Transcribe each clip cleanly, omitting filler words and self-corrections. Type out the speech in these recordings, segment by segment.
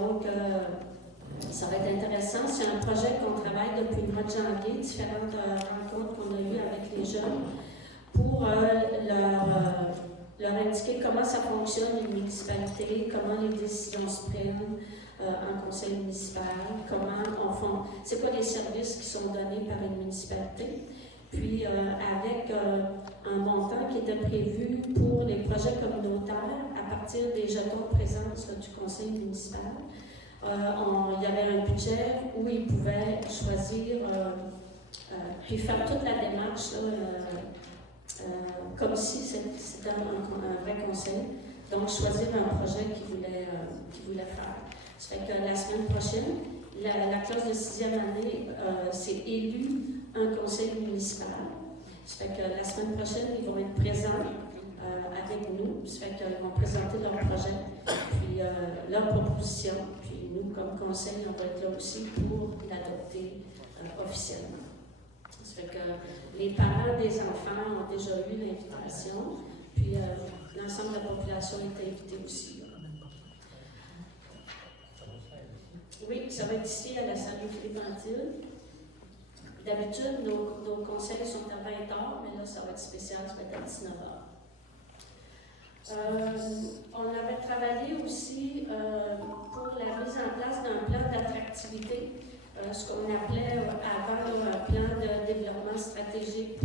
Donc, ça va être intéressant. C'est un projet qu'on travaille depuis le mois de janvier, différentes rencontres qu'on a eues avec les jeunes pour leur indiquer comment ça fonctionne une municipalité, comment les décisions se prennent en conseil municipal, c'est quoi les services qui sont donnés par une municipalité. Puis, avec un montant qui était prévu pour les projets communautaires à partir des jetons de présence du conseil municipal, il y avait un budget où ils pouvaient choisir, puis faire toute la démarche comme si c'était un vrai conseil. Donc, choisir un projet qu'ils voulaient faire. Ça fait que la semaine prochaine, la classe de 6e année s'est élue un conseil municipal. Ça fait que la semaine prochaine, ils vont être présents avec nous. Ça fait qu'ils vont présenter leur projet, puis leur proposition. Puis nous, comme conseil, on va être là aussi pour l'adopter officiellement. Ça fait que les parents des enfants ont déjà eu l'invitation, puis l'ensemble de la population est invitée aussi. Oui, ça va être ici à la salle Philippe Antille. D'habitude, nos conseils sont à 20h, mais là, ça va être spécial, ça va être à 19h. On avait travaillé aussi pour la mise en place d'un plan d'attractivité, ce qu'on appelait avant un plan de développement stratégique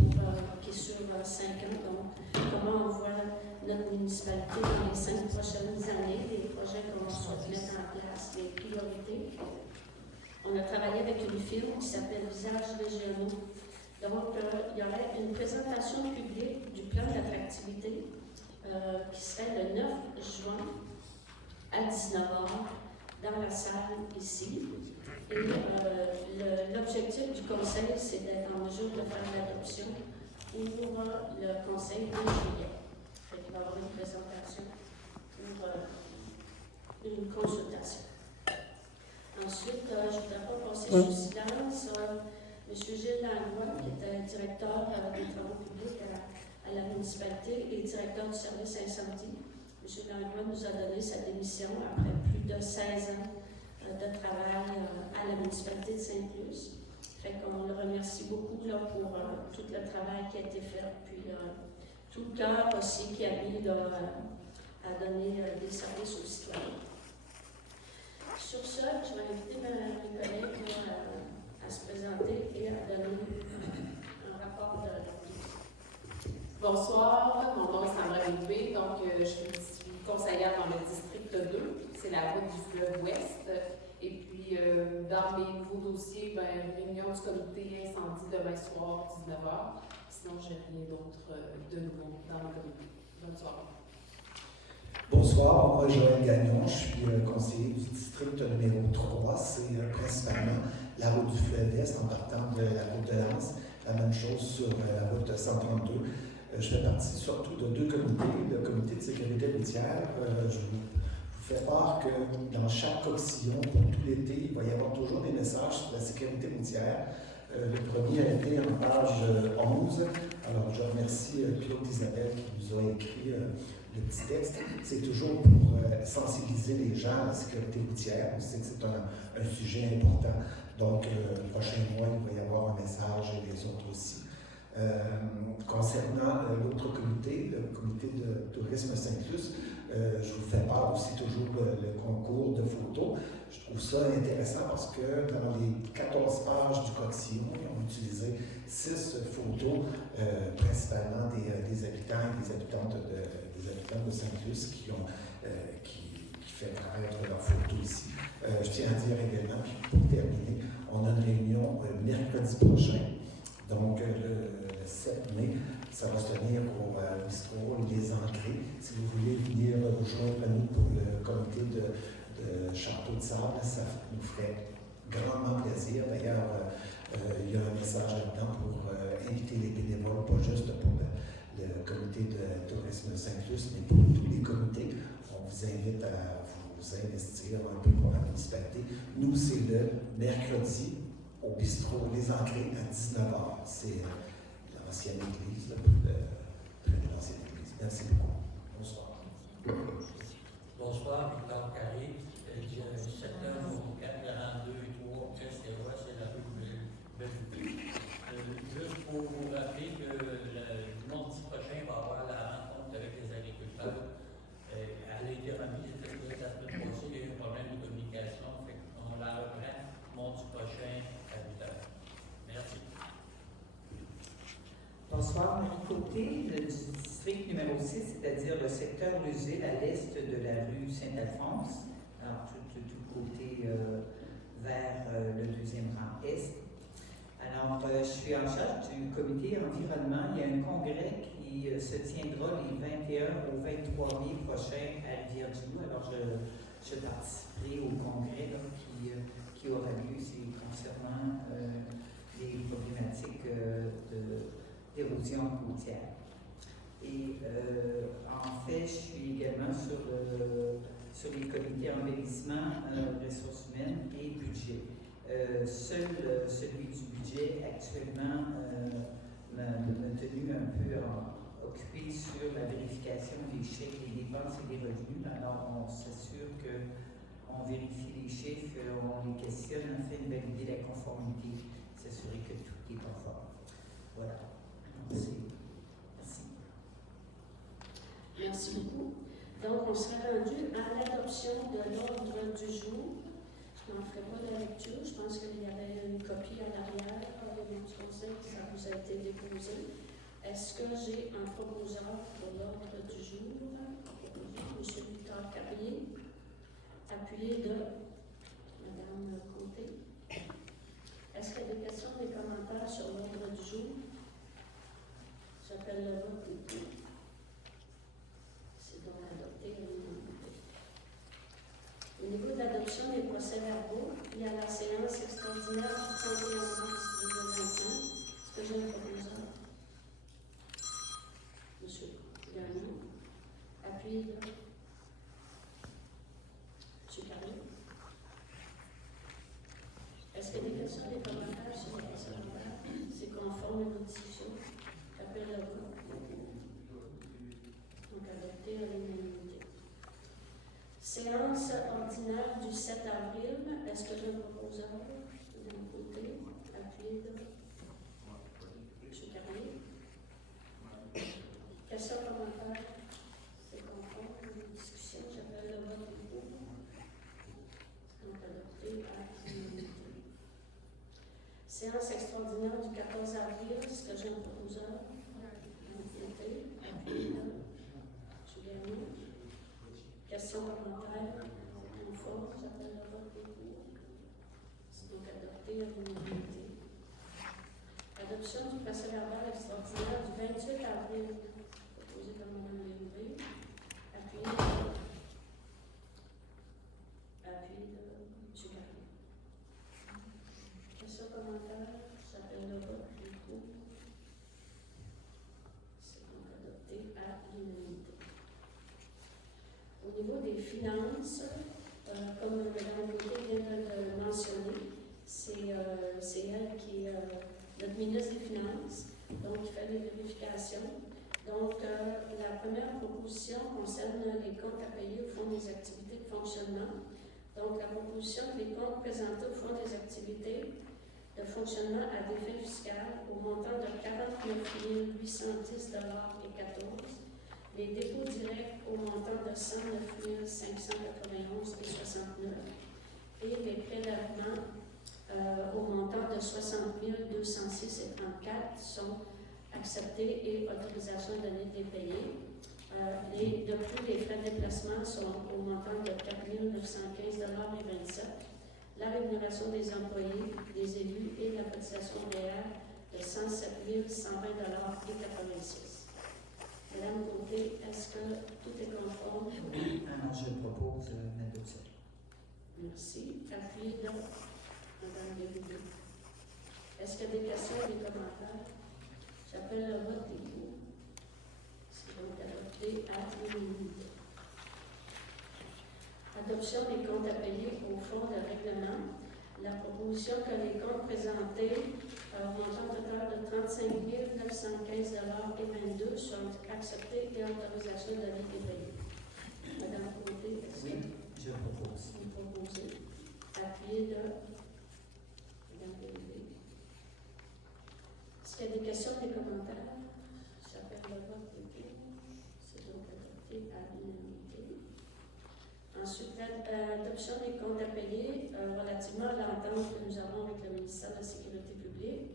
qui est sur 5 ans. Donc, comment on voit notre municipalité dans les 5 prochaines années, les projets qu'on souhaite mettre en place, les priorités. On a travaillé avec une firme qui s'appelle Visages Régionaux. Donc, il y aurait une présentation publique du plan d'attractivité qui serait le 9 juin à 19h dans la salle ici. Et l'objectif du conseil, c'est d'être en mesure de faire l'adoption pour le conseil en juillet. Il va y avoir une présentation pour une consultation. Ensuite, je ne voudrais pas passer sous silence M. Gilles Langlois, qui était directeur des travaux publics à la municipalité et directeur du service incendie. M. Langlois nous a donné sa démission après plus de 16 ans de travail à la municipalité de Sainte-Luce. Fait qu'on le remercie beaucoup là, pour tout le travail qui a été fait, puis tout le cœur aussi qui a mis à donner des services aux citoyens. Sur ce, je vais inviter mes collègues à se présenter et à donner un rapport de l'activité. Bonsoir, mon nom est Sandra Lévé, donc je suis conseillère dans le district 2, c'est la route du fleuve ouest. Et puis, dans mes nouveaux dossiers, réunion du comité incendie demain soir, 19h. Sinon, je n'ai rien d'autre de nouveau dans le comité. Bonne soirée. Bonsoir, moi Joël Gagnon, je suis conseiller du district numéro 3. C'est principalement la route du fleuve Est en partant de la route de Lens. La même chose sur la route 132. Je fais partie surtout de 2 comités, le comité de sécurité routière. Je vous fais part que dans chaque caution, pour tout l'été, il va y avoir toujours des messages sur la sécurité routière. Le premier a été en page 11. Alors, je remercie Claude Isabelle qui nous a écrit le petit texte. C'est toujours pour sensibiliser les gens à la sécurité routière. On sait que c'est un sujet important. Donc, le prochain mois, il va y avoir un message et les autres aussi. Concernant l'autre comité, le comité de tourisme Sainte-Luce, je vous fais part aussi toujours le concours de photos. Je trouve ça intéressant parce que dans les 14 pages du caution, ils ont utilisé 6 photos, principalement des habitants et des habitantes de Sainte-Luce qui fait paraître leurs photos ici. Je tiens à dire également, puis pour terminer, on a une réunion mercredi prochain, donc le 7 mai. Ça va se tenir au bistrot Les Ancrés. Si vous voulez venir rejoindre nous pour le comité de Château de Sable, ça nous ferait grandement plaisir. D'ailleurs, il y a un message là-dedans pour inviter les bénévoles, pas juste pour le comité de tourisme Sainte-Luce, mais pour tous les comités. On vous invite à vous investir un peu pour la municipalité. Nous, c'est le mercredi au bistrot Les Ancrés à 19h. C'est l'ancienne église, près de l'ancienne église. Merci beaucoup. Bonsoir. Bonsoir, Victor Carré, je aussi, c'est-à-dire le secteur L'Usile à l'est de la rue Saint-Alphonse, alors tout côté vers le deuxième rang est. Alors, je suis en charge du comité environnement. Il y a un congrès qui se tiendra les 21 au 23 mai prochains à Rivière-du-Loup. Alors, je participerai au congrès là, qui aura lieu. C'est concernant les problématiques d'érosion côtière. Et en fait, je suis également sur les comités embellissement, ressources humaines et budget. Seul celui du budget actuellement m'a tenu un peu occupé sur la vérification des chèques, des dépenses et des revenus. Alors, on s'assure qu'on vérifie les chiffres, on les questionne afin de valider la conformité, s'assurer que tout est conforme. Voilà. Merci. Merci beaucoup. Donc, on serait rendu à l'adoption de l'ordre du jour. Je n'en ferai pas la lecture. Je pense qu'il y avait une copie à l'arrière de notre conseil, ça vous a été déposé. Est-ce que j'ai un proposeur pour l'ordre du jour? M. Victor Carrier, appuyé de Mme Côté. Est-ce qu'il y a des questions, des commentaires sur l'ordre du jour? J'appelle le vote des points. C'est donc adopté à l'unanimité. Au niveau de l'adoption des procès-verbaux, il y a la séance extraordinaire du 31 mars 2025. Est-ce que j'ai un proposeur? Monsieur Gagnon. Appuyé de M. Carrier. Est-ce qu'il y a des questions, des commentaires sur le procès-verbal? C'est conforme à nos discussions. J'appelle le vote. Donc, adopté à l'unanimité. Séance ordinaire du 7 avril. Est-ce que j'ai un proposeur de mon côté? Appuyé de M. Carrier. Question, commentaire? C'est conforme à nos discussions. J'appelle le vote pour. Donc, adopté à l'unanimité. Séance extraordinaire du 14 avril. Est-ce que j'ai un proposeur? Appuyé de M. Question commentaire conforme, j'appelle le vote des pour. C'est donc adopté à l'unanimité. Adoption du procès-verbal extraordinaire du 28 avril, proposé par Mme Léouville. Appuyé de M. Carrier. Question commentaire, j'appelle le vote des pour. C'est donc adopté à l'unanimité. Au niveau des finances, comme Mme Côté vient de le mentionner, c'est elle qui est notre ministre des Finances, donc il fait les vérifications. Donc, la première proposition concerne les comptes à payer au fonds des activités de fonctionnement. Donc, la proposition que les comptes présentés au fonds des activités de fonctionnement à des fins fiscales au montant de 49 810,14 $. Les dépôts directs au montant de 109 591,69 $ et les prélèvements au montant de 60 206,34 $ sont acceptés et autorisation donnée de les payer. De plus, les frais de déplacement sont au montant de 4 915,27 $. La rémunération des employés, des élus et la cotisation réelle de 107 120,86 $. Madame Côté, est-ce que tout est conforme? Alors, je propose l'adoption. Merci. Appuyé de Mme Léouville. Est-ce qu'il y a des questions ou des commentaires? J'appelle le vote des pour. C'est donc adopté à l'unanimité. Adoption des comptes à payer au fonds de règlement. La proposition que les comptes présentés au montant total de 35 915,22 $ sont acceptés et autorisation de les payer. Madame Côté, est-ce que je propose. vous proposez? Appuyé de Mme Léouville. Est-ce qu'il y a des questions, des commentaires? J'appelle le vote des pour. C'est donc adopté à l'unanimité. Ensuite, l'adoption des comptes à payer relativement à l'entente que nous avons avec le ministère de la Sécurité publique.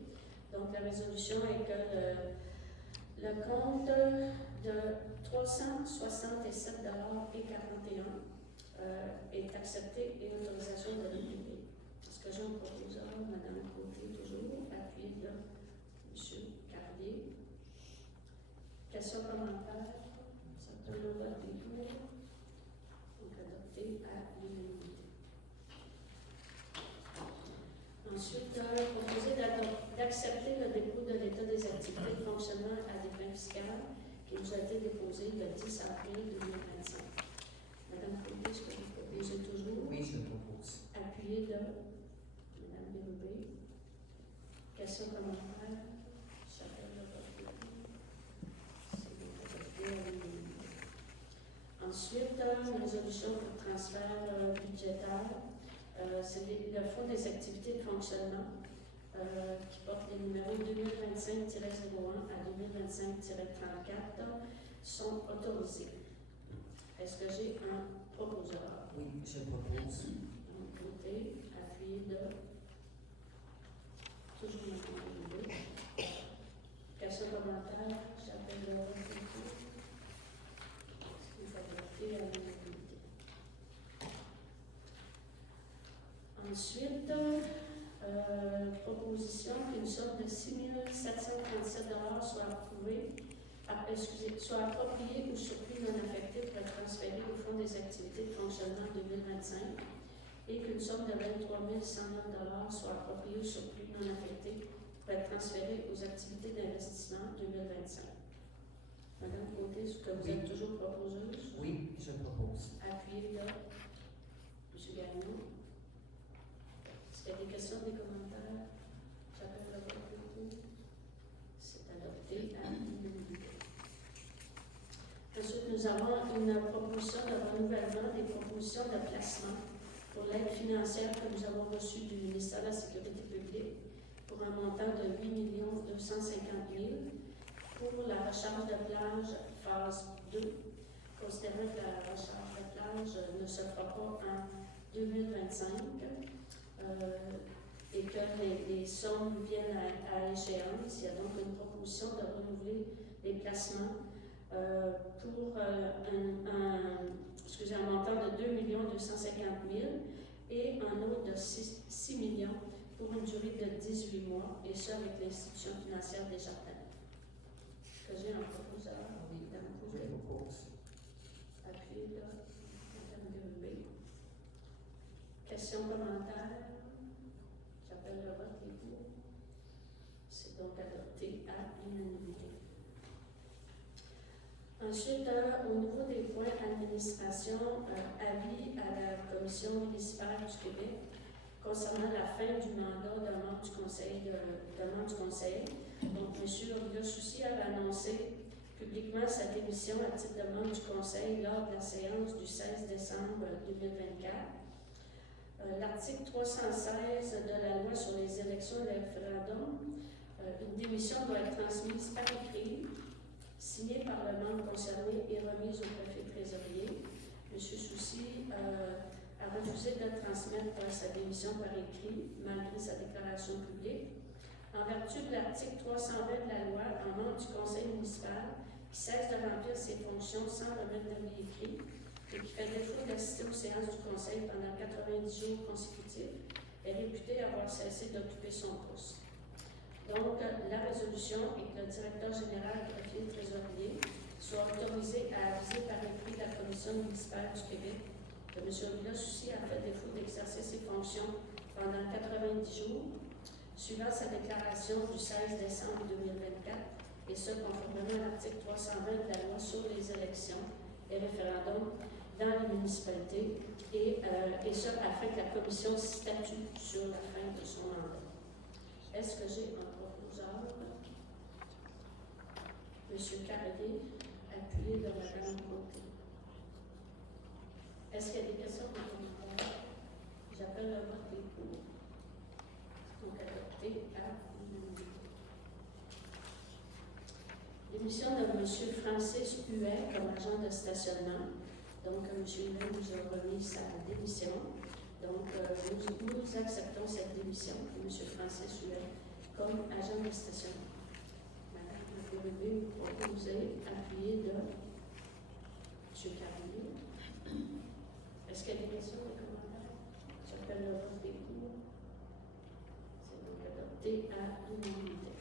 Donc, la résolution est que le compte de 367,41 est accepté et autorisation de l'enlever. Est-ce que j'ai un proposeur, Mme Côté, toujours, appuyé de M. Carrier? Questions, commentaires? Ça peut le vote des pour. Donc, adopté à l'unanimité. Ensuite, proposer d'accepter le dépôt de l'état des activités de fonctionnement à des fins fiscales qui nous a été déposé le 10 avril 2025. Madame Côté, est-ce que vous proposez toujours? Oui, je propose. Appuyé de Mme Bérubé. Questions, commentaires? Chacun le vote. C'est adopté à l'unanimité. Ensuite, une résolution pour transfert budgétaire. C'est le fonds des activités de fonctionnement qui porte les numéros 2025-01 à 2025-34 sont autorisés. Est-ce que j'ai un proposeur? Oui, je propose. Donc, côté, appuyé de toujours le côté. Questions, commentaires? J'appelle le vote. C'est adopté à l'unanimité. Ensuite, proposition qu'une somme de 6 737 soit approuvée, soit appropriée ou surplus non affecté pour être transféré au Fonds des activités de fonctionnement 2025 et qu'une somme de 23 109 soit appropriée ou surplus non affecté pour être transférée aux activités d'investissement 2025. Madame Côté, est-ce que vous êtes toujours proposeuse? Oui, je propose. Appuyez là. M. Gagnon. Est-ce qu'il y a des questions, des commentaires? J'appelle le vote pour. C'est adopté à l'unanimité. Ensuite, nous avons une proposition de renouvellement des propositions de placement pour l'aide financière que nous avons reçue du ministère de la Sécurité publique pour un montant de 8 250 000 pour la recharge de plage phase 2, considérant que la recharge de plage ne se fera pas en 2025 et que les sommes viennent à échéance. Il y a donc une proposition de renouveler les placements pour un montant de 2 250 000 et un autre de 6 millions pour une durée de 18 mois, et ça avec l'institution financière des jardins. Que j'ai un proposeur, oui, Mme Je Côté. propose. Appuyez là, Mme Bérubé. Questions, commentaires? J'appelle le vote des pour. C'est donc adopté à l'unanimité. Ensuite, au niveau des points administration, avis à la Commission municipale du Québec concernant la fin du mandat d'un membre du Conseil. Donc, M. Orville Soucy avait annoncé publiquement sa démission à titre de membre du Conseil lors de la séance du 16 décembre 2024. L'article 316 de la loi sur les élections et les référendums, une démission doit être transmise par écrit, signée par le membre concerné et remise au préfet trésorier. M. Soucy a refusé de transmettre sa démission par écrit, malgré sa déclaration publique. En vertu de l'article 320 de la loi, un membre du conseil municipal qui cesse de remplir ses fonctions sans remettre d'avis écrit et qui fait défaut d'assister aux séances du conseil pendant 90 jours consécutifs est réputé avoir cessé d'occuper son poste. Donc, la résolution est que le directeur général greffier trésorier soit autorisé à aviser par écrit la commission municipale du Québec que M. Orville Soucy a fait défaut d'exercer ses fonctions pendant 90 jours, suivant sa déclaration du 16 décembre 2024, et ce conformément à l'article 320 de la loi sur les élections et référendums dans les municipalités, et ce afin que la commission statue sur la fin de son mandat. Est-ce que j'ai un proposeur? M. Carrier, appuyé de Mme Côté. Est-ce qu'il y a des questions pour le commentaire? J'appelle le vote des pour. Donc, adopté à l'unanimité. Démission de M. Francis Huet comme agent de stationnement. Donc, M. Huet nous a remis sa démission. Donc, nous acceptons cette démission de M. Francis Huet comme agent de stationnement. Madame Bérubé, vous proposez appuyer de Carnier. Est-ce qu'il y a des questions, des commentaires? J'appelle le vote des pour. C'est donc adopté à l'unanimité.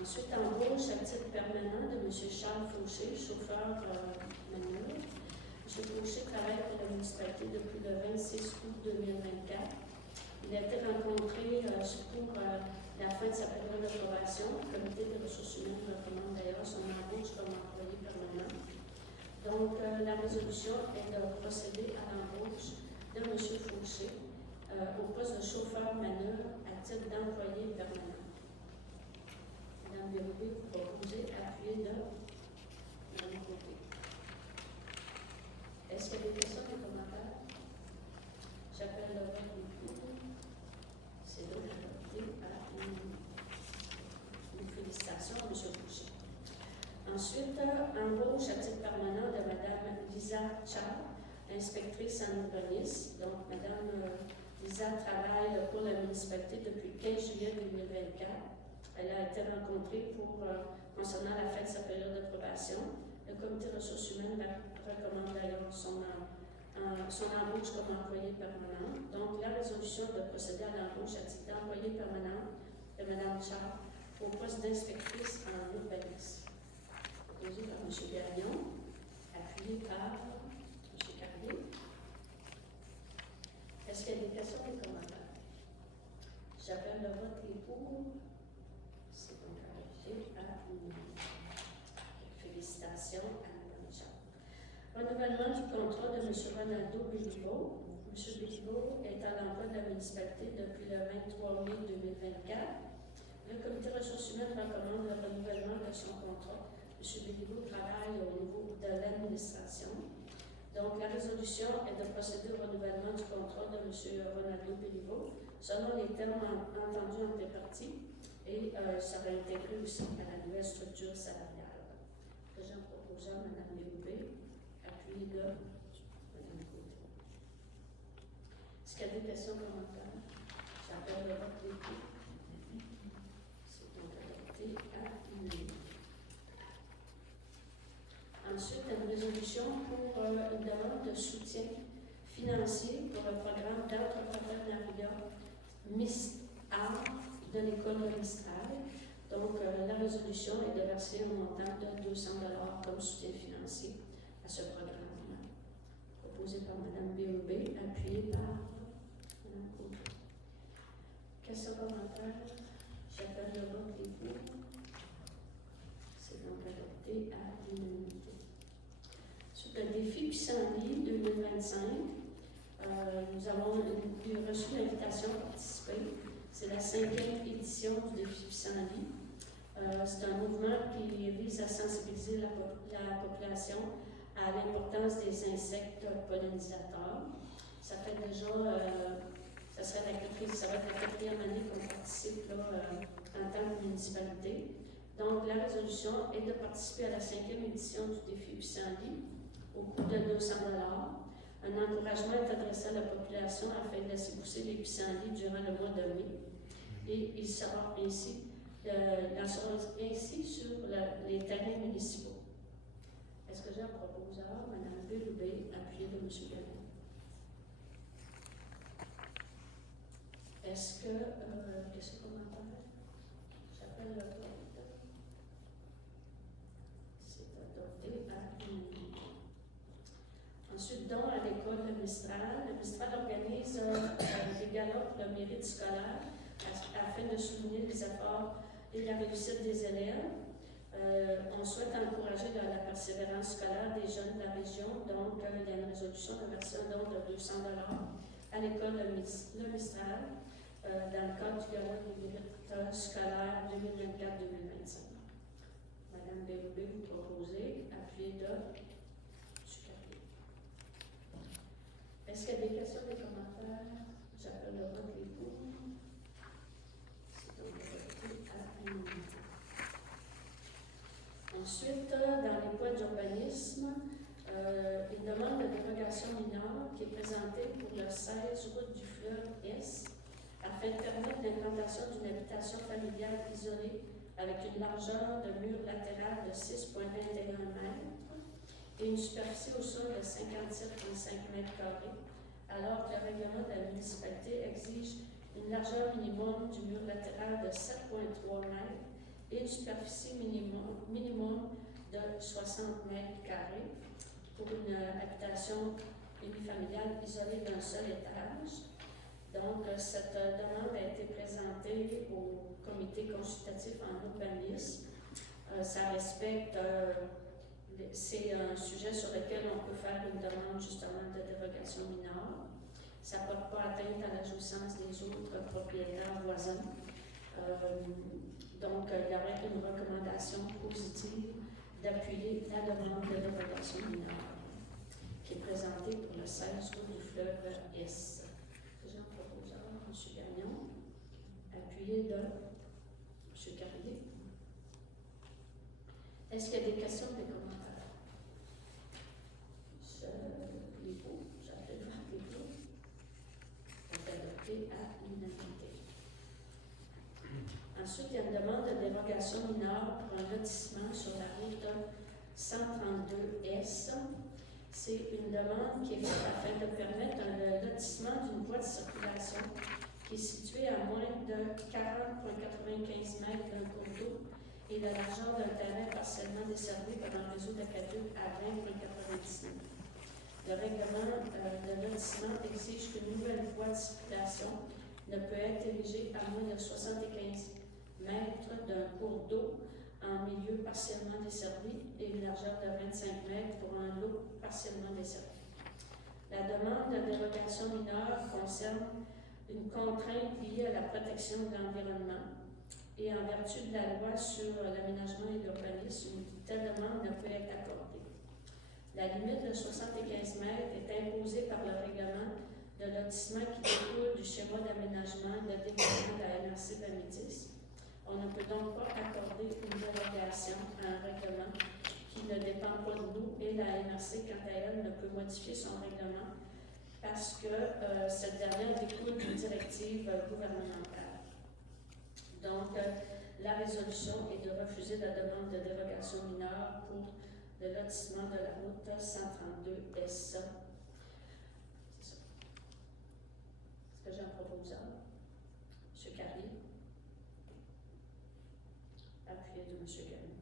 Ensuite, embauche à titre permanent de M. Charles Fauché, chauffeur manuel. M. Fauché travaille pour la municipalité depuis le 26 août 2024. Il a été rencontré pour la fin de sa période d'approbation. Le comité des ressources humaines recommande d'ailleurs son embauche comme employé permanent. Donc, la résolution est de procéder à l'embauche de M. Fauché au poste de chauffeur manœuvre à titre d'employé permanent. Madame Bérubé, vous proposez appuyer de mon côté. Est-ce qu'il y a des questions, des commentaires? J'appelle le vote du pour. C'est donc adopté à une félicitation à M. Fauché. Ensuite, embauche à titre permanent de Mme Lisa Char, inspectrice en urbanisme. Donc, Mme Lisa travaille pour la municipalité depuis le 15 juillet 2024. Elle a été rencontrée concernant la fin de sa période d'approbation. Le comité des ressources humaines recommande d'ailleurs son embauche comme employé permanent. Donc, la résolution de procéder à l'embauche à titre d'employé permanent de Mme Char au poste d'inspectrice en urbanisme. Proposé par M. Gagnon, appuyé par M. Carrier. Est-ce qu'il y a des questions ou des commentaires? J'appelle le vote et pour. C'est donc adopté à l'unanimité. Félicitations à Mme Char. Renouvellement du contrat de M. Ronaldo Béliveau. M. Béliveau est à l'emploi de la municipalité depuis le 23 mai 2024. Le comité ressources humaines recommande le renouvellement de son contrat. M. Béliveau travaille au niveau de l'administration. Donc, la résolution est de procéder au renouvellement du contrat de M. Ronaldo Béliveau selon les termes entendus entre les parties et ça va intégrer aussi à la nouvelle structure salariale. J'en propose à Mme Bérubé, appuyé de Mme Côté. Est-ce qu'il y a des questions, commentaires? J'appelle le vote des groupes. C'est donc adopté à l'unanimité. Ensuite, une résolution pour une demande de soutien financier pour le programme d'entrepreneuriat MIST-ART de l'école de Mistral. Donc, la résolution est de verser un montant de 200 $ comme soutien financier à ce programme-là. Proposé par Mme Bérubé, appuyé par Mme Côté. Questions, commentaires? J'appelle le vote des pour. C'est donc adopté à l'unanimité. Sur le défi Pissenlit 2025, nous avons reçu l'invitation à participer. C'est la 5e édition du défi Pissenlit. C'est un mouvement qui vise à sensibiliser la population à l'importance des insectes pollinisateurs. Ça fait déjà, ça va être la 4e année qu'on participe là, en tant que municipalité. Donc, la résolution est de participer à la 5e édition du défi Pissenlit au coût de 200 $. Un encouragement est adressé à la population afin de laisser pousser les pissenlits durant le mois de mai. Et il sera ainsi sur les terrains municipaux. Est-ce que j'ai un proposeur? Mme Bérubé, appuyée de M. Gagnon. Est-ce que, qu'est-ce qu'on entend? J'appelle le vote. C'est adopté à l'unanimité. Ensuite, don à l'école de Mistral. Le Mistral organise des galas pour le mérite scolaire afin de souligner les efforts et la réussite des élèves. On souhaite encourager la persévérance scolaire des jeunes de la région. Donc, il y a une résolution de verser un don de 200 $ à l'école de Mistral dans le cadre du gala des mérites scolaires 2024-2025. Mme Bérubé, vous proposez, appuyé de Est-ce qu'il y a des questions, des commentaires? J'appelle le vote des pour. C'est donc adopté à l'unanimité. Ensuite, dans les poids d'urbanisme, une demande de dérogation mineure qui est présentée pour le 16 route du fleuve Est afin de permettre l'implantation d'une habitation familiale isolée avec une largeur de mur latéral de 6,21 m et une superficie au sol de 57,5 mètres carrés, alors que le règlement de la municipalité exige une largeur minimum du mur latéral de 7,3 mètres et une superficie minimum de 60 mètres carrés pour une habitation unifamiliale isolée d'un seul étage. Donc, cette demande a été présentée au comité consultatif en urbanisme. Ça respecte, c'est un sujet sur lequel on peut faire une demande justement de dérogation mineure. Ça ne porte pas atteinte à la jouissance des autres propriétaires voisins. Donc, il y aurait une recommandation positive d'appuyer la demande de dérogation mineure qui est présentée pour le 16 route du fleuve S. Jean proposeur, M. Gagnon, appuyé de M. Carrier. Est-ce qu'il y a des questions ou des commentaires? Les pour, j'appelle les pour. C'est adopté à l'unanimité. Ensuite, il y a une demande de dérogation mineure pour un lotissement sur la route 132S. C'est une demande qui est faite afin de permettre le lotissement d'une voie de circulation qui est située à moins de 40,95 mètres d'un cours d'eau et la largeur d'un terrain partiellement desservi par un réseau d'aqueduc à 20,99. Le règlement de lotissement exige qu'une nouvelle voie de circulation ne peut être érigée à moins de 75 mètres d'un cours d'eau en milieu partiellement desservi et une largeur de 25 mètres pour un lot partiellement desservi. La demande de dérogation mineure concerne une contrainte liée à la protection de l'environnement et en vertu de la loi sur l'aménagement et l'urbanisme, une telle demande ne peut être accordée. La limite de 75 mètres est imposée par le règlement de lotissement qui découle du schéma d'aménagement et de développement de la NRC 2010. On ne peut donc pas accorder une dérogation à un règlement qui ne dépend pas de nous et la NRC, quant à elle, ne peut modifier son règlement parce que cette dernière découle d'une directive gouvernementale. Donc, la résolution est de refuser la demande de dérogation mineure pour le lotissement de la route 132S. C'est ça. Est-ce que j'ai un proposeur? M. Carrier. Appuyé de M. Gagnon.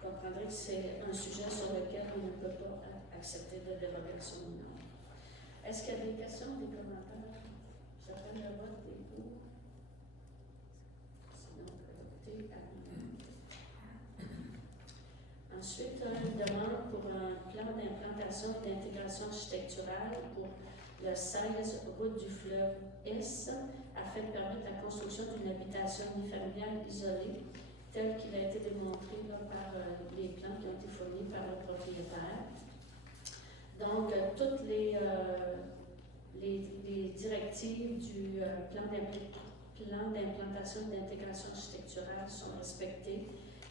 Vous comprendrez que c'est un sujet sur lequel on ne peut pas accepter de dérogation mineure. Est-ce qu'il y a des questions, des commentaires? J'appelle le vote des pour. Sinon, adopté à l'unanimité. Ensuite, une demande pour un plan d'implantation et d'intégration architecturale pour le 16 route du fleuve S, afin de permettre la construction d'une habitation unifamiliale isolée, tel qu'il a été démontré là, par les plans qui ont été fournis par le propriétaire. Donc, toutes les directives du plan d'implantation et d'intégration architecturale sont respectées,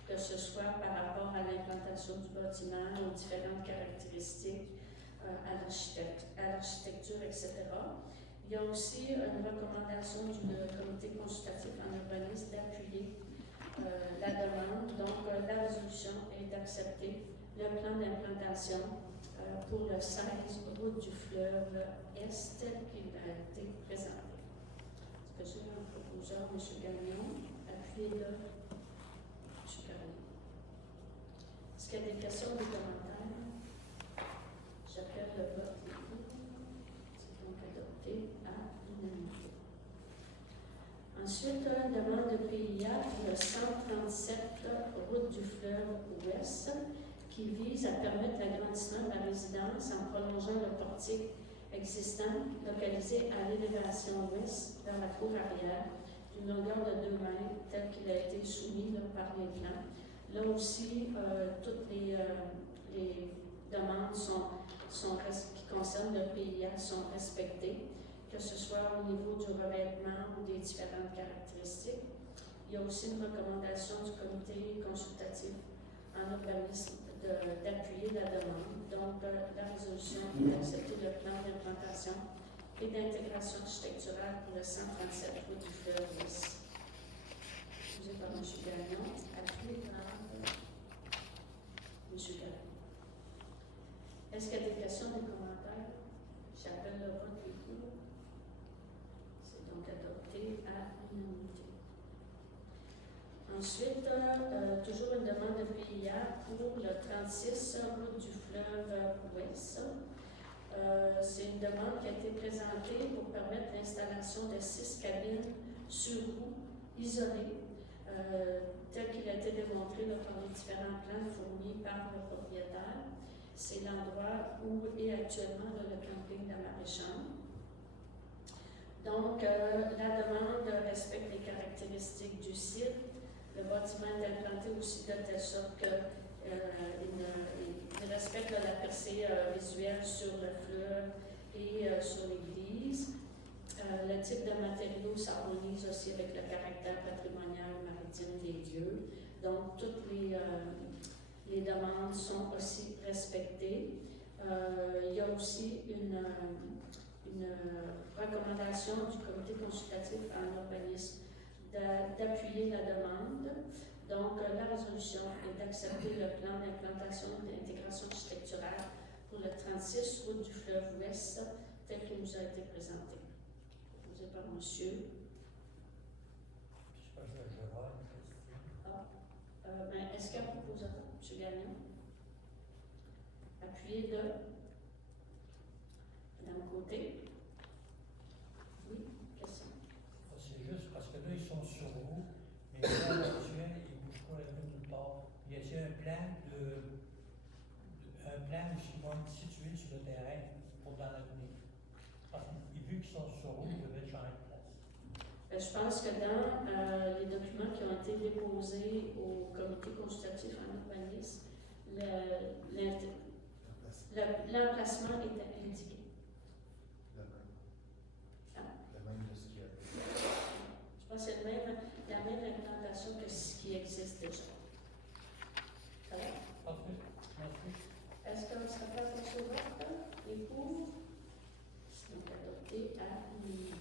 que ce soit par rapport à l'implantation du bâtiment, aux différentes caractéristiques, à l'architecture, etc. Il y a aussi une recommandation du comité consultatif en urbanisme d'appuyer la demande. Donc, la résolution est d'accepter le plan d'implantation pour le 16 route du fleuve Est tel qu'il a été présenté. Est-ce que j'ai un proposeur, M. Gagnon, appuyé de M. Carrier? Est-ce qu'il y a des questions ou des commentaires? J'appelle le vote des pour. C'est donc adopté à l'unanimité. Ensuite, une demande de PIA pour le 137 route du fleuve Ouest qui vise à permettre l'agrandissement de la résidence en prolongeant le portique existant localisé à l'élévation ouest vers la cour arrière d'une longueur de 2 mètres tel qu'il a été soumis là, par les plans. Là aussi, toutes les demandes qui concernent le PIA sont respectées, que ce soit au niveau du revêtement ou des différentes caractéristiques. Il y a aussi une recommandation du comité consultatif en urbanisme d'appuyer la demande. Donc, la résolution est d'accepter le plan d'implantation et d'intégration architecturale pour le 137 route du fleuve Ouest. Posé par M. Gagnon, appuyé par M. Gallon. Est-ce qu'il y a des questions, des commentaires? J'appelle le vote qui est pour. C'est donc adopté à l'unanimité. Ensuite, toujours une demande de PIA pour le 36 route du fleuve Ouest. C'est une demande qui a été présentée pour permettre l'installation de 6 cabines sur roue isolées, tel qu'il a été démontré par les différents plans fournis par le propriétaire. C'est l'endroit où est actuellement le camping de la Maréchal. Donc, la demande respecte les caractéristiques du site. Le bâtiment est implanté aussi de telle sorte qu'il respecte la percée visuelle sur le fleuve et sur l'église. Le type de matériaux s'harmonise aussi avec le caractère patrimonial maritime des lieux. Donc, toutes les demandes sont aussi respectées. Il y a aussi une recommandation du comité consultatif en urbanisme d'appuyer la demande. Donc, la résolution est d'accepter le plan d'implantation et d'intégration architecturale pour le 36 route du fleuve Ouest tel qu'il nous a été présenté. Proposé par monsieur. Est-ce qu'il y a un propositeur, M. Gagnon? Appuyez le. Madame Côté. Oui, question. C'est juste parce que là, ils sont sur roue, mais là, actuel, ils ne bougent pas la rue nulle part. Y a-t-il un plan où ils vont être situés sur le terrain pour dans l'avenir? Parce que vu qu'ils sont sur roue, ils devaient changer de place. Je pense que dans les documents qui ont été déposés au comité consultatif en urbanisme, l'emplacement est indiqué. Le même de ce qu'il y a. Je pense que c'est la même implantation que ce qui existe déjà. Ça va? Parfait. Merci. Est-ce qu'on se rappelle pour ce vote? Et pour? C'est donc adopté à l'unanimité.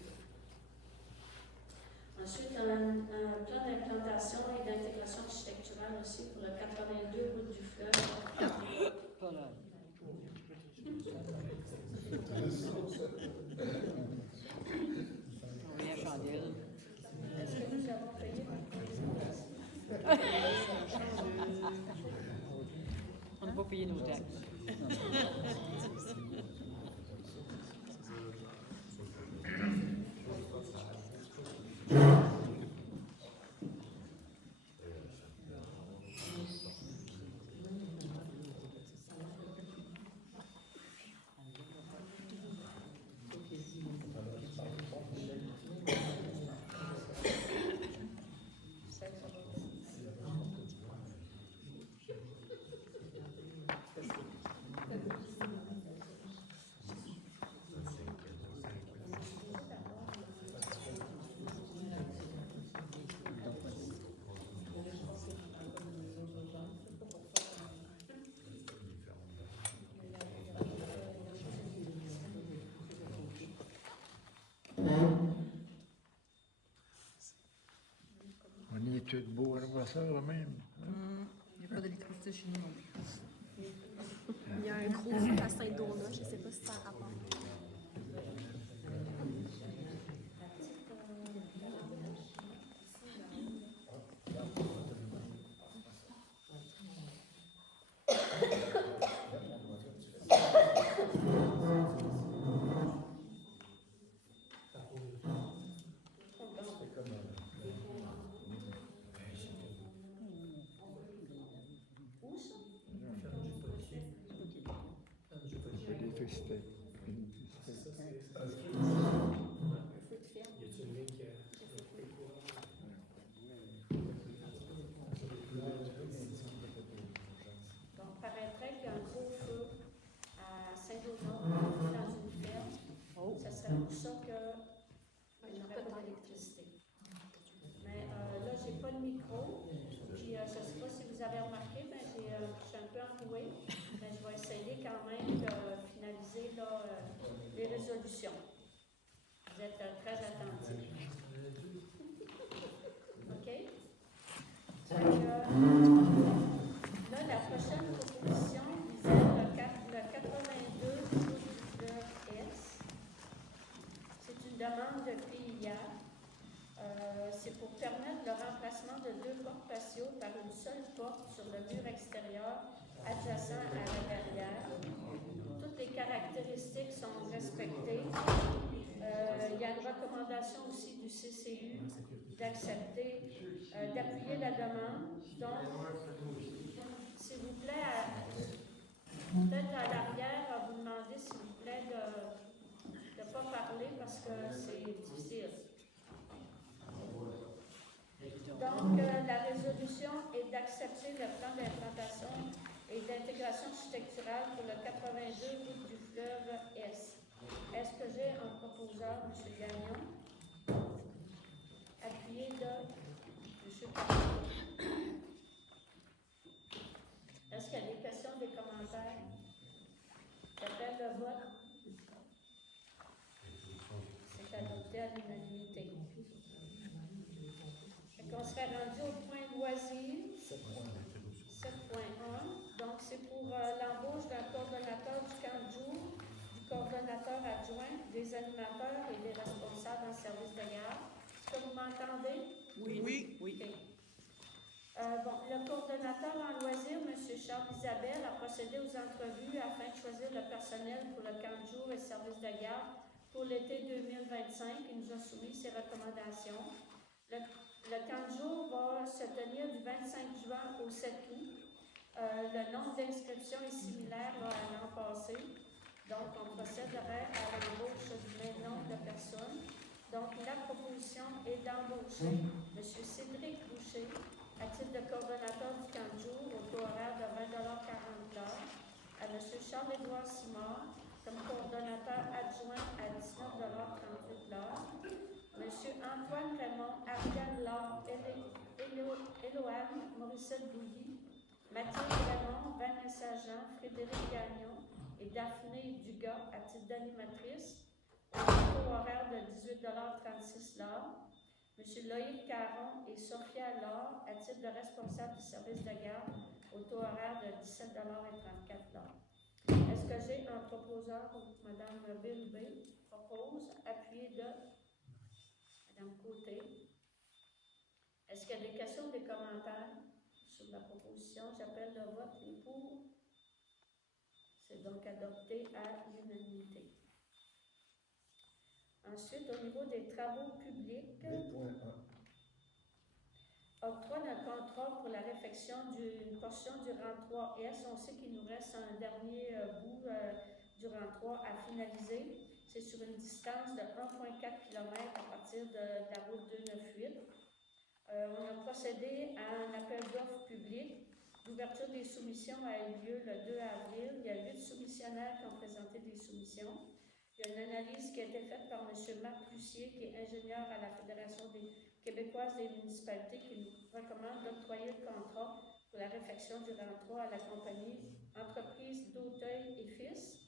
Ensuite, un plan d'implantation et d'intégration architecturale aussi pour le 82 route du fleuve. Voilà. Oui, la chandelle. Est-ce que nous avons payé pour On n'a pas payé nos taxes. On y est tout beau à voir ça, là même. Il n'y a pas d'électricité chez nous non plus. Il y a un gros feu à Saint-Donat, je ne sais pas si ça a rapport. L'électricité. Donc, paraîtrait qu'il y a un gros feu à Saint-Donat, dans une ferme. Ça serait pour ça qu'il n'y aurait pas d'électricité. Mais là, je n'ai pas de micro. Puis, je ne sais pas si vous avez remarqué, mais je suis un peu enrouée. Mais je vais essayer quand même de finaliser là, les résolutions. Vous êtes très attentifs. OK? Donc, là, la prochaine proposition. seule porte sur le mur extérieur adjacent à la barrière. Toutes les caractéristiques sont respectées. Il y a une recommandation aussi du CCU d'accepter, d'appuyer la demande. Donc, s'il vous plaît, peut-être à l'arrière, à vous demander, s'il vous plaît, de ne pas parler parce que c'est difficile. Donc, la résolution est d'accepter le plan d'implantation et d'intégration architecturale pour le 82 route du fleuve Est. Est-ce que j'ai un proposeur, M. Gagnon? Appuyé de M. Carrier. Est-ce qu'il y a des questions, des commentaires? J'appelle le vote. C'est adopté à l'unanimité. On serait rendu au point loisir, 7.1. Donc, c'est pour l'embauche d'un coordonnateur du camp de jour, du coordonnateur adjoint, des animateurs et des responsables en service de garde. Est-ce que vous m'entendez? Oui. OK. Le coordonnateur en loisirs, M. Charles Isabelle, a procédé aux entrevues afin de choisir le personnel pour le camp de jour et service de garde pour l'été 2025. Il nous a soumis ses recommandations. Le camp de jour va se tenir du 25 juin au 7 août. Le nombre d'inscriptions est similaire à l'an passé. Donc, on procéderait à l'embauche du même nombre de personnes. Donc, la proposition est d'embaucher M. Cédric Boucher à titre de coordonnateur du camp de jour au taux horaire de 20,40 $ l'heure, à M. Charles-Édouard Simard comme coordonnateur adjoint à 19,38 $ l'heure, M. Antoine Raymond, Ariane Laure, Éloane Morissette Bouilly, Mathilde Raymond, Vanessa Jean, Frédéric Gagnon et Daphné Dugas à titre d'animatrice au taux horaire de 18,36 $ l'heure, M. Loïc Caron et Sophia Laure à titre de responsable du service de garde au taux horaire de 17,34 $ l'heure. Est-ce que j'ai un proposeur? Mme Bérubé propose, appuyé de Mme Côté. Est-ce qu'il y a des questions ou des commentaires sur la proposition? J'appelle le vote. Les pour. C'est donc adopté à l'unanimité. Ensuite, au niveau des travaux publics, 8.1. octroi d'un contrat pour la réfection d'une portion du rang 3S. On sait qu'il nous reste un dernier bout du rang 3 à finaliser. C'est sur une distance de 1,4 km à partir de la route 298. On a procédé à un appel d'offres public. L'ouverture des soumissions a eu lieu le 2 avril. Il y a 8 soumissionnaires qui ont présenté des soumissions. Il y a une analyse qui a été faite par M. Marc Lucier, qui est ingénieur à la Fédération québécoise des municipalités, qui nous recommande d'octroyer le contrat pour la réfection du rang 3 à la compagnie Entreprise d'Auteuil et Fils,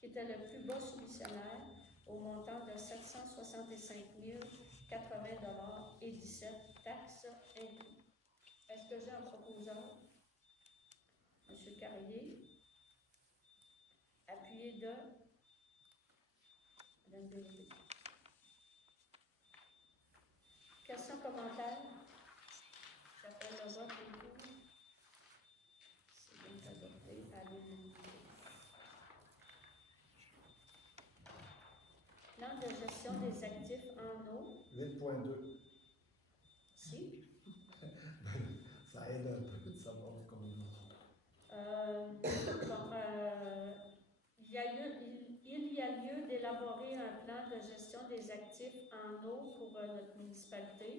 qui était le plus bas soumissionnaire, au montant de 765 080 $ et 17 taxes inclus. Est-ce que j'ai un proposeur? M. Carrier. Appuyé de Mme Bérubé. Questions, commentaires? J'appelle le vote et tout. C'est donc adopté à l'unanimité. Plan de gestion des actifs en eau. 8.2. Si. Ça aide un peu de savoir comment il y a lieu d'élaborer un plan de gestion des actifs en eau pour notre municipalité.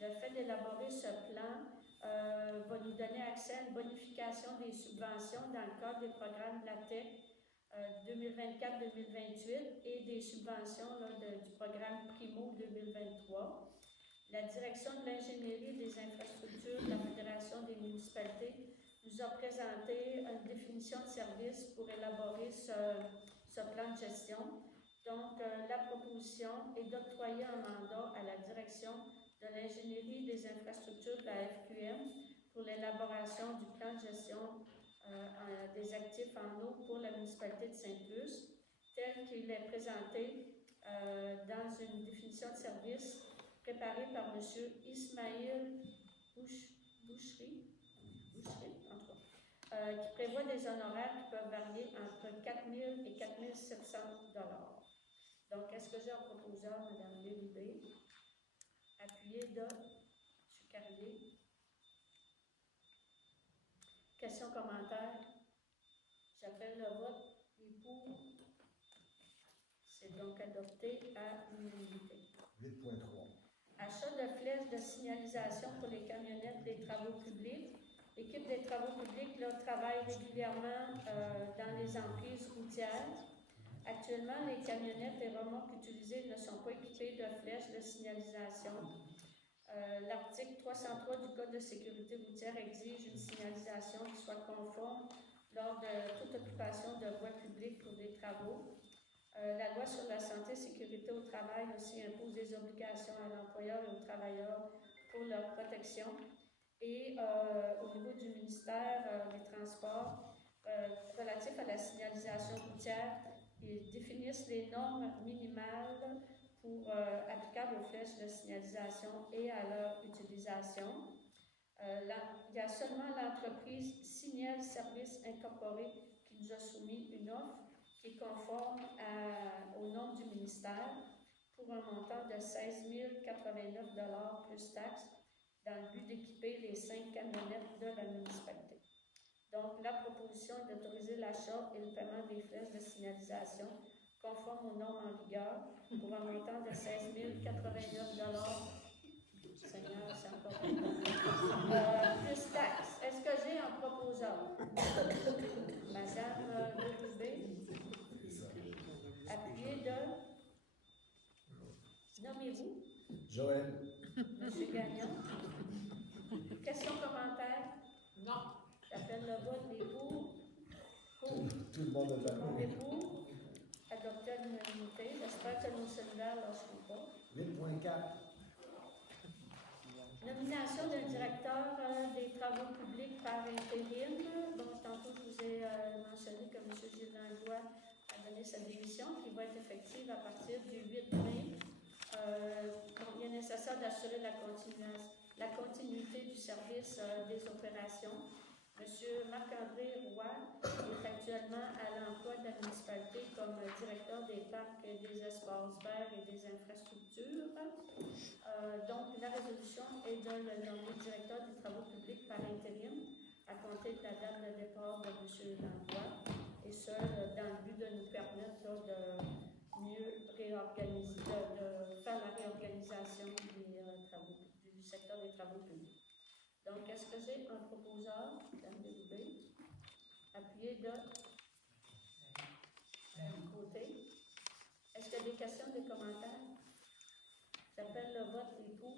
Le fait d'élaborer ce plan va nous donner accès à une bonification des subventions dans le cadre des programmes LATEC 2024-2028 et des subventions du programme Primo 2023. La direction de l'ingénierie des infrastructures de la Fédération des municipalités nous a présenté une définition de service pour élaborer ce plan de gestion. Donc, la proposition est d'octroyer un mandat à la direction de l'ingénierie des infrastructures de la FQM pour l'élaboration du plan de gestion des actifs en eau pour la municipalité de Sainte-Luce, tel qu'il est présenté dans une définition de service préparée par M. Ismaël Boucherie. en tout cas, qui prévoit des honoraires qui peuvent varier entre 4 000 et 4 700 $. Donc, est-ce que j'ai un proposeur, Mme Bérubé? Appuyé de M. Carrier. Questions, commentaires? J'appelle le vote. Et pour, c'est donc adopté à l'unanimité. 8.3. Achat de flèches de signalisation pour les camionnettes des travaux publics. L'équipe des travaux publics là, travaille régulièrement dans les emprises routières. Actuellement, les camionnettes et remorques utilisées ne sont pas équipées de flèches de signalisation. L'article 303 du Code de sécurité routière exige une signalisation qui soit conforme lors de toute occupation de voies publiques pour des travaux. La loi sur la santé et sécurité au travail aussi impose des obligations à l'employeur et aux travailleurs pour leur protection. Et au niveau du ministère des Transports, relatif à la signalisation routière, ils définissent les normes minimales applicables aux flèches de signalisation et à leur utilisation. Il y a seulement l'entreprise Signal Services Incorporé qui nous a soumis une offre qui est conforme aux normes du ministère pour un montant de 16 089 $ plus taxes dans le but d'équiper les 5 camionnettes de la municipalité. Donc, la proposition est d'autoriser l'achat et le paiement des flèches de signalisation conformes aux normes en vigueur pour un montant de 16 089 $. Seigneur, c'est encore plus taxes. Est-ce que j'ai un proposeur? Madame Bérubé, appuyez de... Nommez-vous. Joël. Monsieur Gagnon. Questions, commentaires? Non. J'appelle le vote. Les pour. Tout le monde a On est pour. Adopté à l'unanimité. J'espère que nos cellulaires ne lâcheront pas. 8.4. Nomination d'un directeur des travaux publics par intérim. Donc, tantôt, je vous ai mentionné que M. Gilles Langlois a donné sa démission qui va être effective à partir du 8 mai. Donc, il est nécessaire d'assurer la continuité du service des opérations. M. Marc-André Roy est actuellement à l'emploi de la municipalité comme directeur des parcs et des espaces verts et des infrastructures. Donc, la résolution est de le nommer directeur des travaux publics par intérim à compter de la date de départ de M. Langlois, et ce, dans le but de nous permettre là, de mieux réorganiser, de faire la réorganisation du secteur des travaux publics. Donc, est-ce que j'ai un proposeur, Mme Bérubé, appuyé de Mme Côté? Est-ce qu'il y a des questions, des commentaires? J'appelle le vote. Les pour.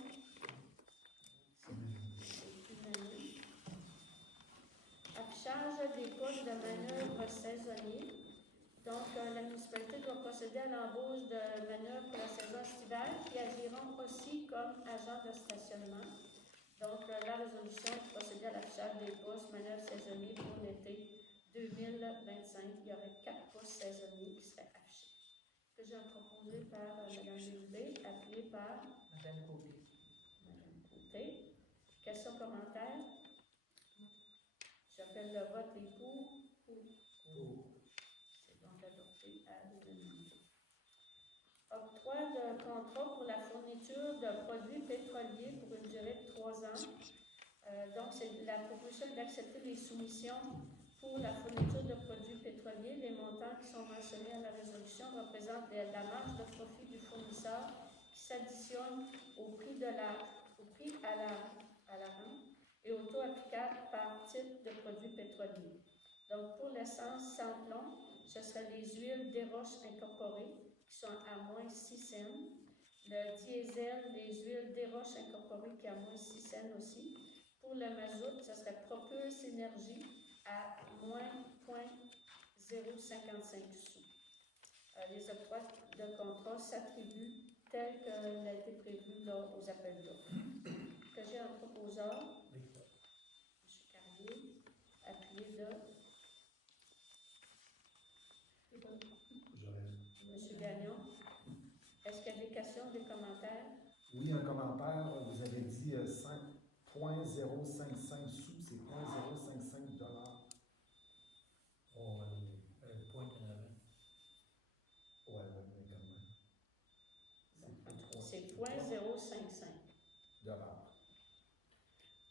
C'est unanime. Affichage des postes de manœuvre saisonniers. Donc, la municipalité doit procéder à l'embauche de manœuvres pour la saison estivale qui agiront aussi comme agents de stationnement. Donc, la résolution est de procéder à l'affichage des postes manœuvres saisonniers pour l'été 2025. Il y aurait 4 postes saisonniers qui seraient affichés. Que j'ai proposé par Mme Bérubé, appuyé par Madame Côté. Mme Côté. Questions, commentaires? J'appelle le vote. Les pour. C'est donc adopté à l'unanimité. Octroi de contrat pour la fourniture de produits pétroliers pour une durée de 3 ans. Donc, c'est la proposition d'accepter les soumissions pour la fourniture de produits pétroliers. Les montants qui sont mentionnés à la résolution représentent la marge de profit du fournisseur qui s'additionne au prix à la rente et au taux applicable par type de produits pétroliers. Donc, pour l'essence sans plomb, ce serait les huiles Desroches incorporées qui sont à moins 6 cents. Le diesel, les huiles Desroches incorporées qui est à moins 6 cents aussi. Pour le mazout, ce serait Propulse Énergie à moins 0,055 sous. Les octrois de contrat s'attribuent tels qu'il a été prévu là, aux appels d'offres. Que j'ai un proposeur, M. Carrier, appuyé de Joël. M. Gagnon. Est-ce qu'il y a des questions, des commentaires? Oui, un commentaire. Vous avez dit 5,055 sous, c'est 0,055 5,5. Dollars.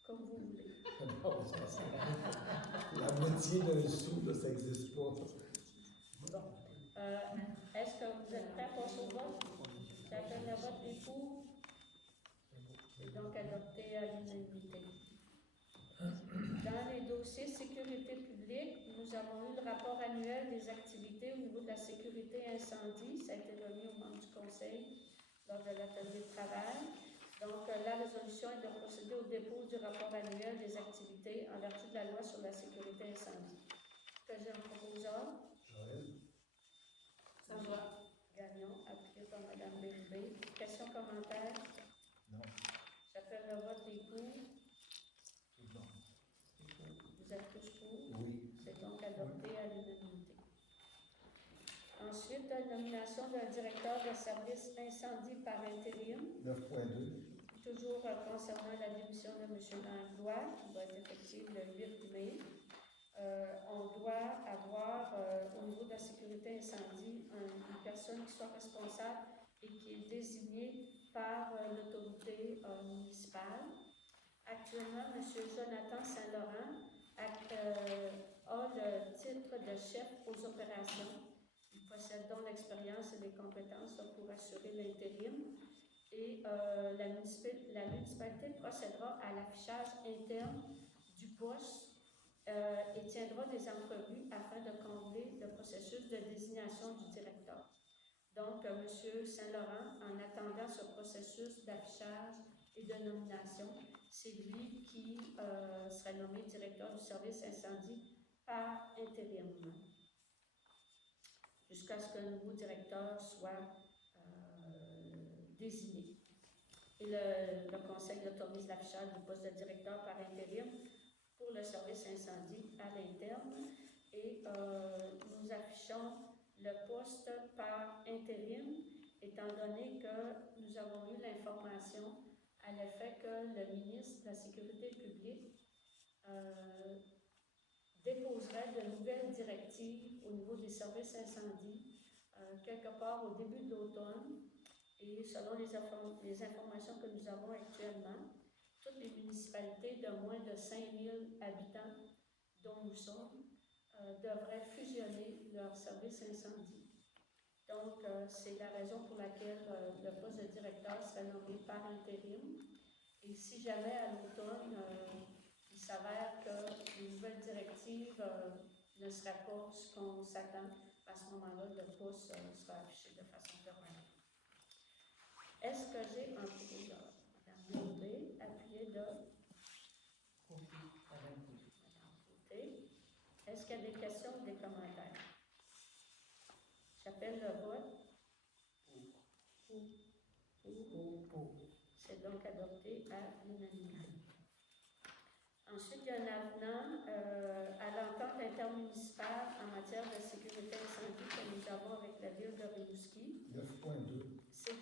Comme vous voulez. Non, c'est pas ça. La moitié d'un sou, là, ça n'existe pas. Bon. Est-ce que vous êtes prêts à passer au vote? Chacun le vote est pour. C'est donc adopté à l'unanimité. Dans les dossiers sécurité publique, nous avons eu le rapport annuel des activités au niveau de la sécurité incendie. Ça a été remis aux membres du conseil lors de l'atelier de travail. Donc, la résolution est de procéder au dépôt du rapport annuel des activités en vertu de la loi sur la sécurité incendie. Que j'ai un proposeur? Joël? Ça va. Gagnon, appuyé par Mme Bérubé. Questions, commentaires? Non. J'appelle le vote des pour. Tout le monde. Vous êtes tous pour? Oui. C'est donc adopté à l'unanimité. Ensuite, nomination d'un directeur de service incendie par intérim, 9.2. toujours concernant la démission de M. Langlois, qui va être effective le 8 mai. On doit avoir, au niveau de la sécurité incendie, une personne qui soit responsable et qui est désignée par l'autorité municipale. Actuellement, M. Jonathan Saint-Laurent a le titre de chef aux opérations. Il possède donc l'expérience et les compétences pour assurer l'intérim. Et la municipalité procédera à l'affichage interne du poste et tiendra des entrevues afin de combler le processus de désignation du directeur. Donc, M. Saint-Laurent, en attendant ce processus d'affichage et de nomination, c'est lui qui serait nommé directeur du service incendie par intérim, jusqu'à ce que le nouveau directeur soit désigné. Et le conseil autorise l'affichage du poste de directeur par intérim pour le service incendie à l'interne. Et nous affichons le poste par intérim, étant donné que nous avons eu l'information à l'effet que le ministre de la Sécurité publique déposerait de nouvelles directives au niveau des services incendies quelque part au début de l'automne. Et selon les informations que nous avons actuellement, toutes les municipalités de moins de 5000 habitants dont nous sommes devraient fusionner leurs services incendie. Donc, c'est la raison pour laquelle le poste de directeur serait nommé par intérim. Et si jamais à l'automne, il s'avère que les nouvelles directives ne seraient pas ce qu'on s'attend, à ce moment-là, le poste sera affiché de façon permanente. Est-ce que j'ai un proposeur? Madame Bérubé, appuyé de Madame Côté. Est-ce qu'il y a des questions ou des commentaires? J'appelle le vote. Pour. C'est donc adopté à l'unanimité. Ensuite, il y a un avenant à l'entente intermunicipale en matière de sécurité incendie que nous avons avec la ville de Rimouski. 9.2. C'est...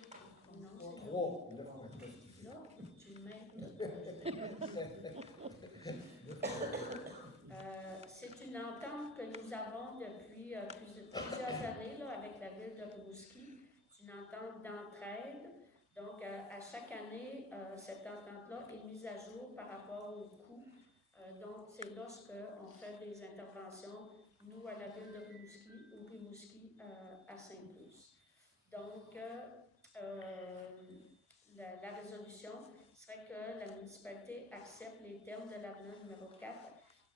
Non, c'est 3. 9.2. là, tu le mets. C'est une entente que nous avons depuis plusieurs années là, avec la ville de Rimouski. C'est une entente d'entraide. Donc, à chaque année, cette entente-là est mise à jour par rapport au coût. Donc, c'est lorsqu'on fait des interventions, nous, à la ville de Rimouski, ou Rimouski à Saint-Luce. Donc, la résolution serait que la municipalité accepte les termes de l'avenant numéro 4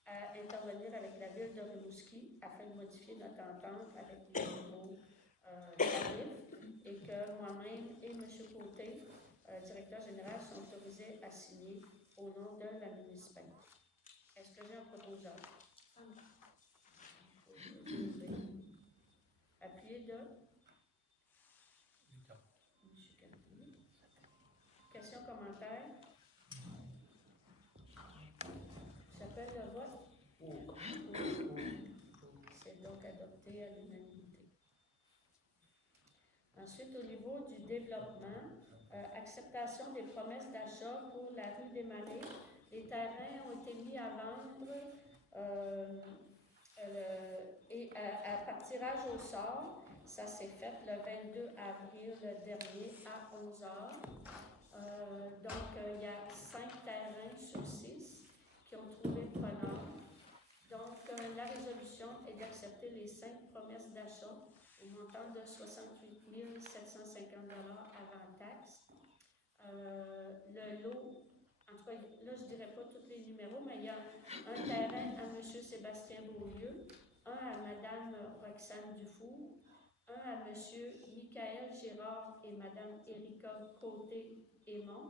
à intervenir avec la ville de Rimouski afin de modifier notre entente avec les nouveaux tarifs et que moi-même et M. Côté, directeur général, sont autorisés à signer au nom de la municipalité. Est-ce que j'ai un proposeur? Appuyé de M. Canty. Questions, commentaires? J'appelle le vote. C'est donc adopté à l'unanimité. Ensuite, au niveau du développement, acceptation des promesses d'achat pour la rue des Marais. Les terrains ont été mis à vendre et par tirage au sort. Ça s'est fait le 22 avril dernier à 11h. Il y a 5 terrains sur 6 qui ont trouvé preneur. Donc, la résolution est d'accepter les 5 promesses d'achat au montant de 68 750 avant taxe. Le lot, en tout cas, là, je ne dirais pas tous les numéros, mais il y a un terrain à M. Sébastien Beaulieu, un à Mme Roxane Dufour, un à M. Michael Girard et Mme Érika Côté-Aymon,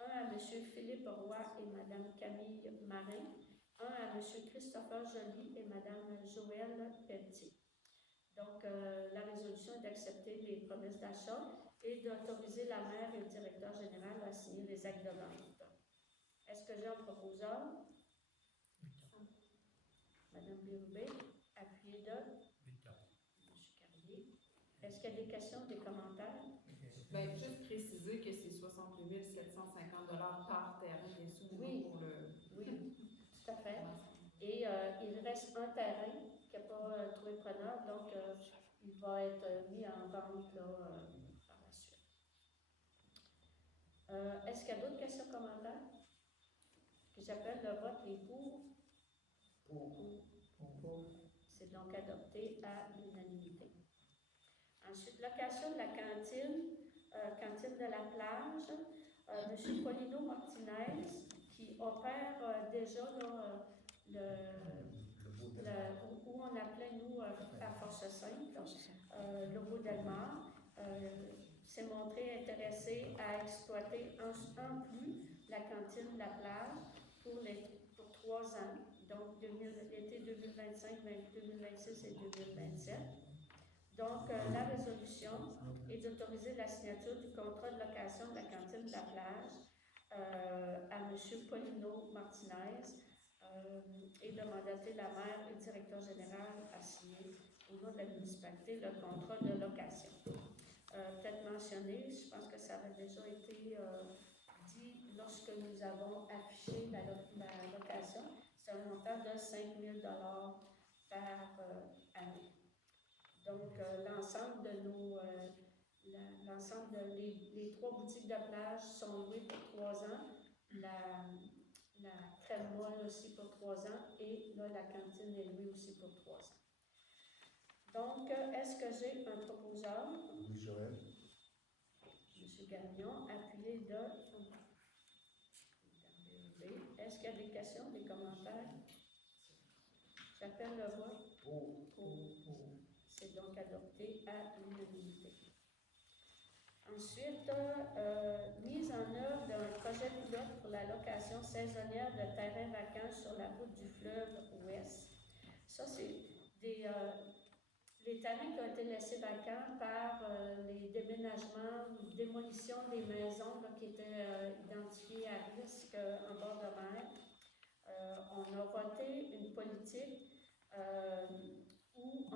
un à M. Philippe Roy et Mme Camille Marin, un à M. Christopher Joly et Mme Joëlle Pelletier. Donc, la résolution est d'accepter les promesses d'achat et d'autoriser la maire et le directeur général à signer les actes de vente. Est-ce que j'ai un proposeur? Mme Bérubé, appuyé de M. Carrier. Est-ce qu'il y a des questions, des commentaires? Bien, juste préciser que c'est 68 750 par terrain, bien sûr, Oui. pour le... Oui, tout à fait. Et il reste un terrain qui n'a pas trouvé preneur, donc il va être mis en vente là, par la suite. Est-ce qu'il y a d'autres questions, commentaires? Que j'appelle le vote les pour. Pour. C'est donc adopté à l'unanimité. Ensuite, location de la cantine, cantine de la plage. M. Paulino Martinez, qui opère déjà là, où on appelait, nous, à Force Sainte, le Beau Delmar, s'est montré intéressé à exploiter en plus la cantine de la plage pour 3 ans, donc l'été 2025, 2026 et 2027. Donc, la résolution est d'autoriser la signature du contrat de location de la cantine de la plage à M. Paulino Martinez et de mandater la maire et le directeur général à signer au nom de la municipalité le contrat de location. Peut-être mentionné, je pense que ça avait déjà été dit lorsque nous avons affiché la location, c'est un montant de 5 000 $ par année. Donc, l'ensemble de les 3 boutiques de plage sont louées pour 3 ans. La crème molle aussi pour 3 ans et là, la cantine est louée aussi pour 3 ans. Donc, est-ce que j'ai un proposeur? Oui, Joël. M. Gagnon, appuyé de Est-ce qu'il y a des questions, des commentaires? J'appelle le vote. Pour. C'est donc adopté à l'unanimité. Ensuite, mise en œuvre d'un projet pilote pour la location saisonnière de terrains vacants sur la route du fleuve Ouest. Ça, c'est les terrains qui ont été laissés vacants par les déménagements ou démolitions des maisons là, qui étaient identifiées à risque en bord de mer. On a voté une politique où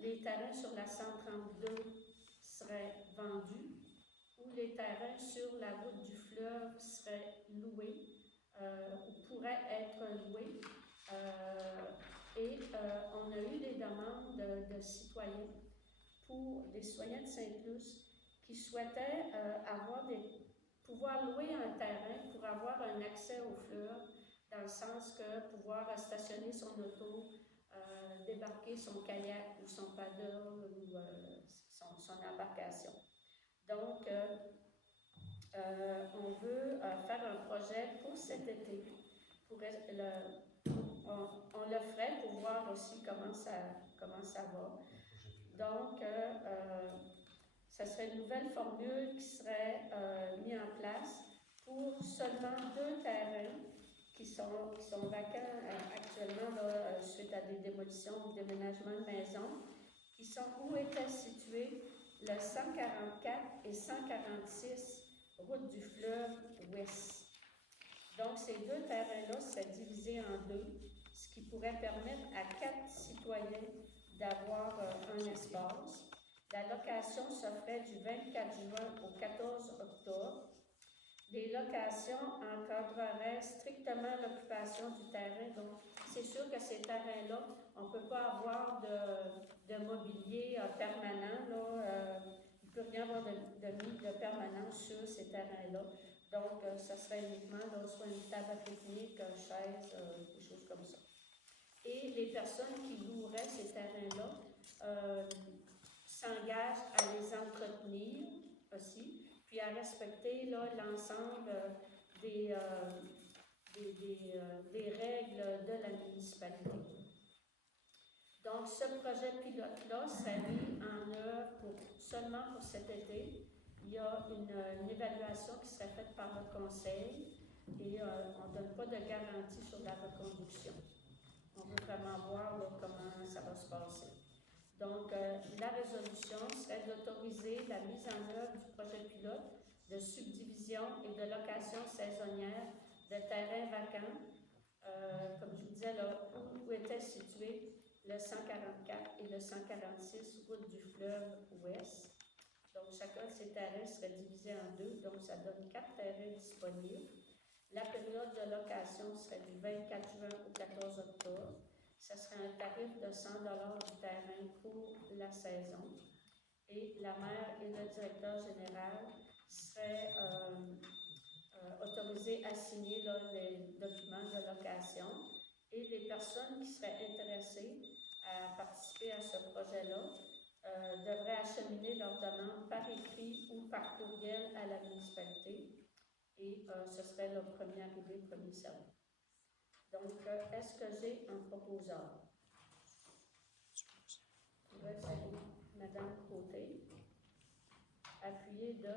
les terrains sur la 132 seraient vendus, où les terrains sur la route du fleuve seraient loués ou pourraient être loués. On a eu des demandes de citoyens, des citoyens de Sainte-Luce, qui souhaitaient pouvoir louer un terrain pour avoir un accès au fleuve, dans le sens que pouvoir stationner son auto, débarquer son kayak ou son paddle ou son embarcation. Donc, on veut faire un projet pour cet été. On le ferait pour voir aussi comment ça va. Donc, ça serait une nouvelle formule qui serait mise en place pour seulement 2 terrains qui sont vacants actuellement là, suite à des démolitions ou déménagements de maisons, où étaient situés le 144 et 146 route du fleuve Ouest. Donc, ces 2 terrains-là seraient divisés en 2, ce qui pourrait permettre à 4 citoyens d'avoir un espace. La location se ferait du 24 juin au 14 octobre. Les locations encadreraient strictement l'occupation du terrain. Donc, c'est sûr que ces terrains-là, on ne peut pas avoir de mobilier permanent. Là, il peut rien avoir de permanent sur ces terrains-là. Donc, ça serait uniquement là, soit une table à pique-nique, une chaise, des choses comme ça. Et les personnes qui loueraient ces terrains-là s'engagent à les entretenir aussi, puis à respecter l'ensemble des règles de la municipalité. Donc, ce projet pilote-là serait mis en œuvre seulement pour cet été. Il y a une évaluation qui serait faite par le conseil et on ne donne pas de garantie sur la reconduction. On veut vraiment voir là, comment ça va se passer. Donc, la résolution serait d'autoriser la mise en œuvre du projet pilote de subdivision et de location saisonnière de terrains vacants, comme je vous disais, là, où étaient situés le 144 et le 146 route du fleuve ouest. Donc, chacun de ces terrains serait divisé en deux, donc ça donne 4 terrains disponibles. La période de location serait du 24 juin au 14 octobre. Ce serait un tarif de 100 $ du terrain pour la saison. Et la maire et le directeur général seraient autorisés à signer là, les documents de location. Et les personnes qui seraient intéressées à participer à ce projet-là devraient acheminer leur demande par écrit ou par courriel à la municipalité. Et ce serait le premier arrivé, premier servi. Donc, est-ce que j'ai un proposeur? Madame Côté, appuyé de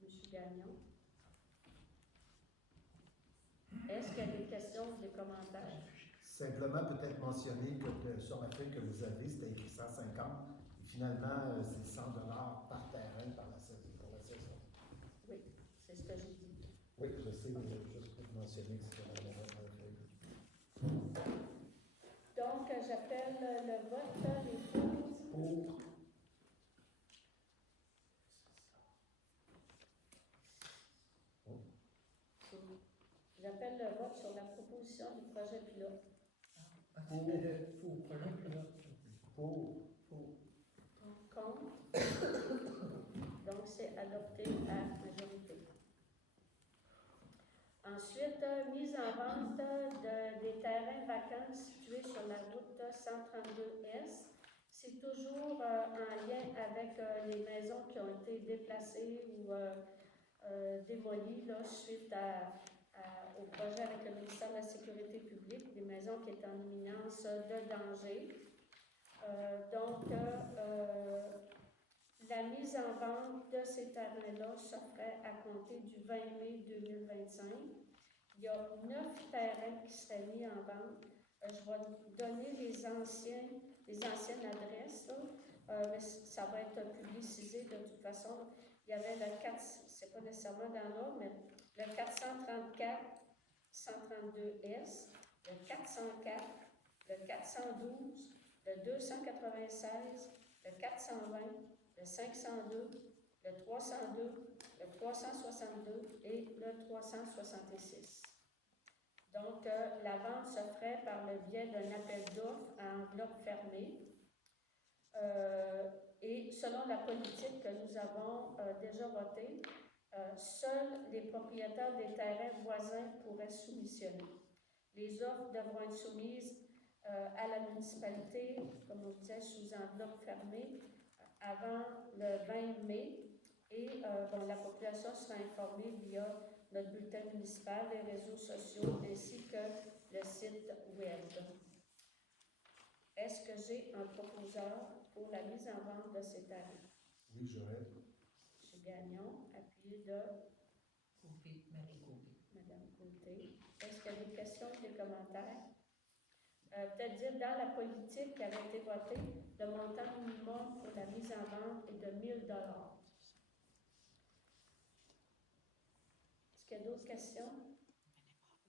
M. Gagnon. Est-ce qu'il y a des questions ou des commentaires? Simplement peut-être mentionner que sur la feuille que vous avez, c'était écrit 150. Et finalement, c'est 100 $ par terrain pour la saison. Oui, c'est ce que j'ai dit. Oui, je sais, mais juste pour mentionner que c'était dans la feuille. Donc, j'appelle le vote, les choses. Pour. J'appelle le vote sur la proposition du projet pilote. Pour projet pilote. Pour. Contre. Donc, c'est adopté à majorité. Ensuite, mise en vente des terrains vacants situés sur la route 132S. C'est toujours en lien avec les maisons qui ont été déplacées ou démolies là, suite au projet avec le ministère de la Sécurité publique, des maisons qui étaient en imminence de danger. La mise en vente de ces terrains-là se ferait à compter du 20 mai 2025. Il y a 9 terrains qui seraient mis en vente. Je vais donner les anciennes adresses, là, mais ça va être publicisé de toute façon. Il y avait le 4, c'est pas nécessairement dans l'ordre, mais le 434, 132S, le 404, le 412, le 296, le 420, le 502, le 302, le 362 et le 366. Donc, la vente se ferait par le biais d'un appel d'offres à enveloppe fermée. Et selon la politique que nous avons déjà votée, seuls les propriétaires des terrains voisins pourraient soumissionner. Les offres devront être soumises à la municipalité, comme on disait, sous enveloppe fermée, avant le 20 mai. Et la population sera informée via notre bulletin municipal, les réseaux sociaux, ainsi que le site web. Est-ce que j'ai un proposeur pour la mise en vente de ces terrains? Oui, j'aurais. M. Gagnon, appuyé de Côté, Marie Côté. Mme Côté. Est-ce qu'il y a des questions, des commentaires? Peut-être dire dans la politique qui avait été votée, le montant minimum pour la mise en vente est de 1 000 $. Est-ce qu'il y a d'autres questions?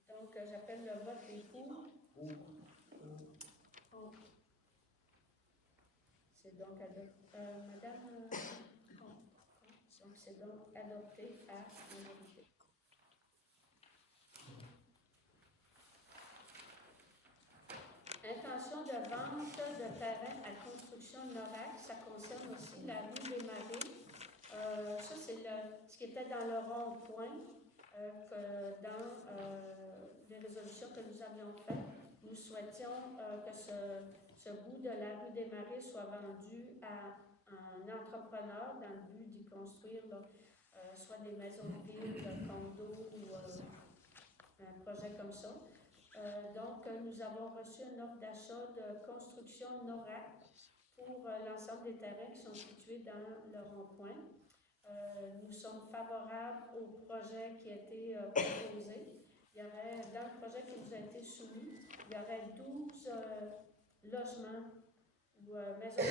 Donc, j'appelle le vote des pour. Contre. C'est donc adopté. Madame, donc c'est donc adopté à majorité. Intention de vente de terrain à construction construction NORAC, ça concerne aussi la rue des Marais. Ça, c'est ce qui était dans le rond-point que dans les résolutions que nous avions faites. Nous souhaitions que ce bout de la rue des Marais soit vendu à un entrepreneur dans le but d'y construire soit des maisons de ville, des condos ou un projet comme ça. Donc, nous avons reçu une offre d'achat de construction NORAC pour l'ensemble des terrains qui sont situés dans le rond-point. Nous sommes favorables au projet qui a été proposé. Il y aurait, dans le projet qui nous a été soumis, il y aurait 12 logements ou maisons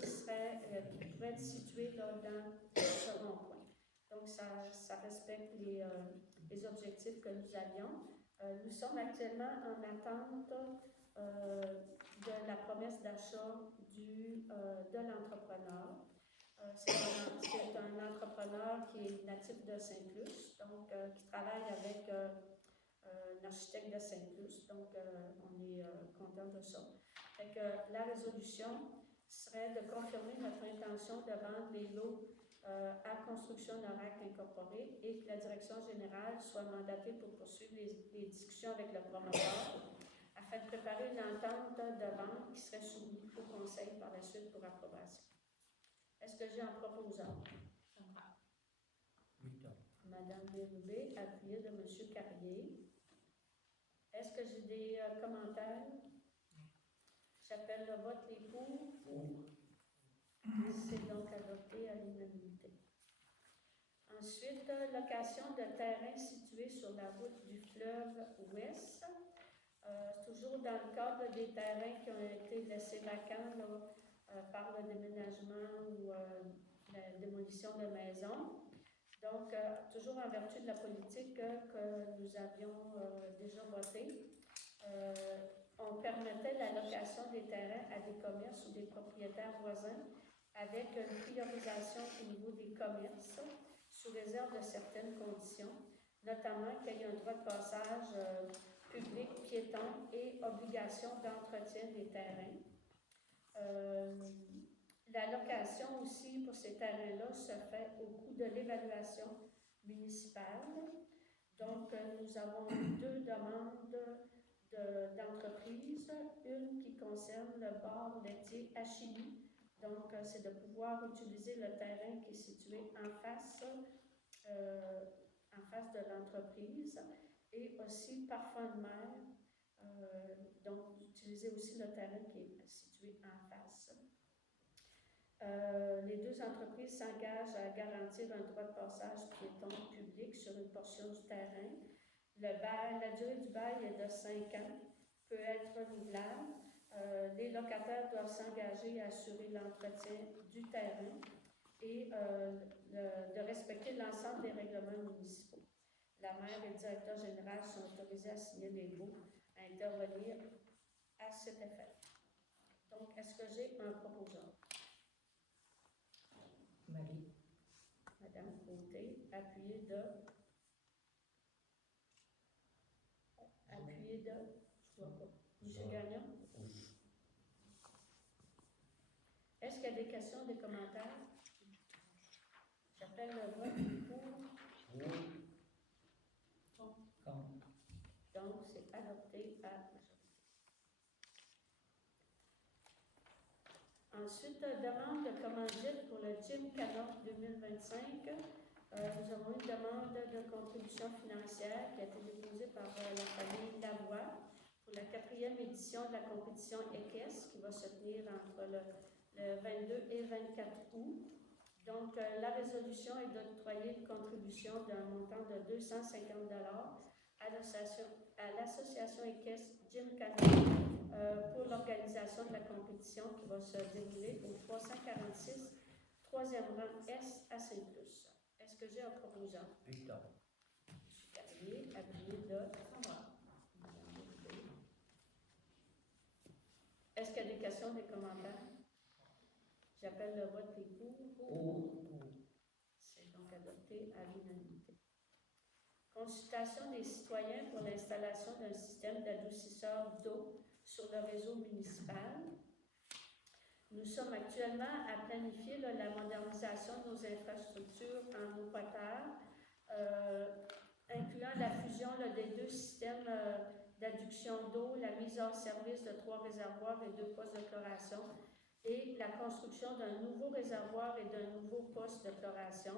qui pourraient être situées là, dans ce rond-point. Donc, ça respecte les objectifs que nous avions. Nous sommes actuellement en attente de la promesse d'achat de l'entrepreneur. C'est un entrepreneur qui est natif de Saint-Luce, donc qui travaille avec un architecte de Saint-Luce, donc on est content de ça. Fait que la résolution serait de confirmer notre intention de vendre les lots à Construction NORAC Incorporée et que la direction générale soit mandatée pour poursuivre les discussions avec le promoteur afin de préparer une entente de vente qui serait soumise au conseil par la suite pour approbation. Est-ce que j'ai un proposant? Madame Bérubé, appuyée de M. Carrier. Est-ce que j'ai des commentaires? J'appelle le vote, les pour. C'est donc adopté à l'unanimité. Ensuite, location de terrain situé sur la route du fleuve Ouest. Toujours dans le cadre des terrains qui ont été laissés vacants là, par le déménagement ou la démolition de maisons. Donc, toujours en vertu de la politique que nous avions déjà votée, on permettait la location des terrains à des commerces ou des propriétaires voisins avec une priorisation au niveau des commerces sous réserve de certaines conditions, notamment qu'il y ait un droit de passage public, piéton et obligation d'entretien des terrains. La location aussi pour ces terrains-là se fait au coût de l'évaluation municipale. Donc, nous avons deux demandes d'entreprise, une qui concerne le bar laitier Achille. Donc, c'est de pouvoir utiliser le terrain qui est situé en face de l'entreprise et aussi Parfum de mer, donc utiliser aussi le terrain qui est situé en face. Les deux entreprises s'engagent à garantir un droit de passage piéton public sur une portion du terrain. La durée du bail est de 5 ans, peut être renouvelable. Les locataires doivent s'engager à assurer l'entretien du terrain et de respecter l'ensemble des règlements municipaux. La maire et le directeur général sont autorisés à signer les baux, à intervenir à cet effet. Donc, est-ce que j'ai un proposant? Marie. Madame Côté, appuyée de... Je vois pas. Monsieur Gagnon? Est-ce qu'il y a des questions, des commentaires? J'appelle le vote pour. Donc, c'est adopté à majorité. Ensuite, demande de commandite pour le Gym Canot 2025. Nous avons une demande de contribution financière qui a été déposée par la famille Lavoie pour la 4e édition de la compétition EQUESS qui va se tenir entre le 22 et 24 août. Donc, la résolution est d'octroyer une contribution d'un montant de 250 $. À l'association EQUESS Gym Canot pour l'organisation de la compétition qui va se dérouler au 346 3e rang S à Saint-Luce. Est-ce que j'ai un proposant? Victor. M. Carrier, appuyé de Est-ce qu'il y a des questions, des commentaires? J'appelle le vote des pour. C'est donc adopté à l'unanimité. Consultation des citoyens pour l'installation d'un système d'adoucisseur d'eau sur le réseau municipal. Nous sommes actuellement à planifier là, la modernisation de nos infrastructures en eau potable, incluant la fusion là, des 2 systèmes d'adduction d'eau, la mise hors service de 3 réservoirs et 2 postes de chloration, et la construction d'un nouveau réservoir et d'un nouveau poste de chloration.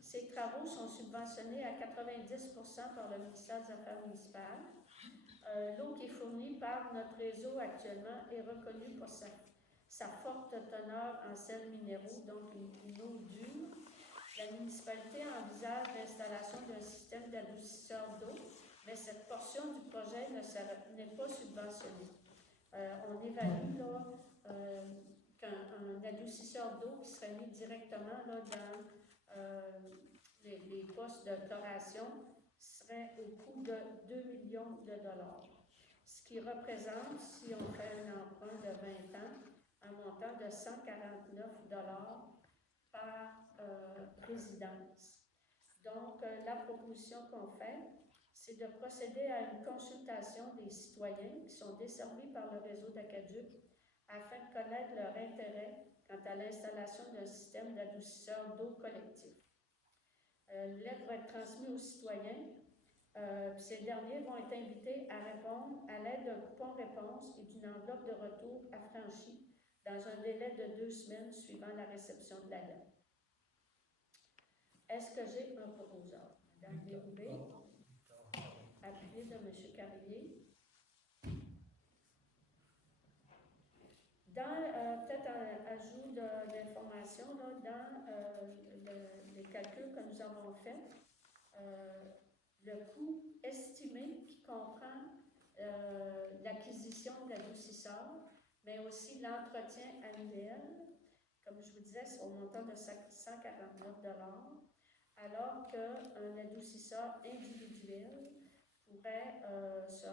Ces travaux sont subventionnés à 90% par le ministère des Affaires municipales. L'eau qui est fournie par notre réseau actuellement est reconnue pour sa forte teneur en sels minéraux, donc une eau dure. La municipalité envisage l'installation d'un système d'adoucisseur d'eau, mais cette portion du projet n'est pas subventionnée. On évalue là, qu'un adoucisseur d'eau qui serait mis directement là, dans les postes de chloration serait au coût de 2 millions de dollars. Ce qui représente, si on fait un emprunt de 20 ans, un montant de 149 dollars par résidence. Donc, la proposition qu'on fait, c'est de procéder à une consultation des citoyens qui sont desservis par le réseau d'Aqueduc afin de connaître leur intérêt quant à l'installation d'un système d'adoucisseur d'eau collectif. Une lettre va être transmise aux citoyens. Ces derniers vont être invités à répondre à l'aide d'un coupon-réponse et d'une enveloppe de retour affranchie dans un délai de 2 semaines suivant la réception de la lettre. Est-ce que j'ai un proposeur? Madame Déroubé, appuyé de M. Carrier. Dans, peut-être un ajout d'information, dans les calculs que nous avons faits, le coût estimé qui comprend l'acquisition de l'adoucisseur, mais aussi l'entretien annuel, comme je vous disais, c'est au montant de 149 $, alors qu'un adoucisseur individuel pourrait se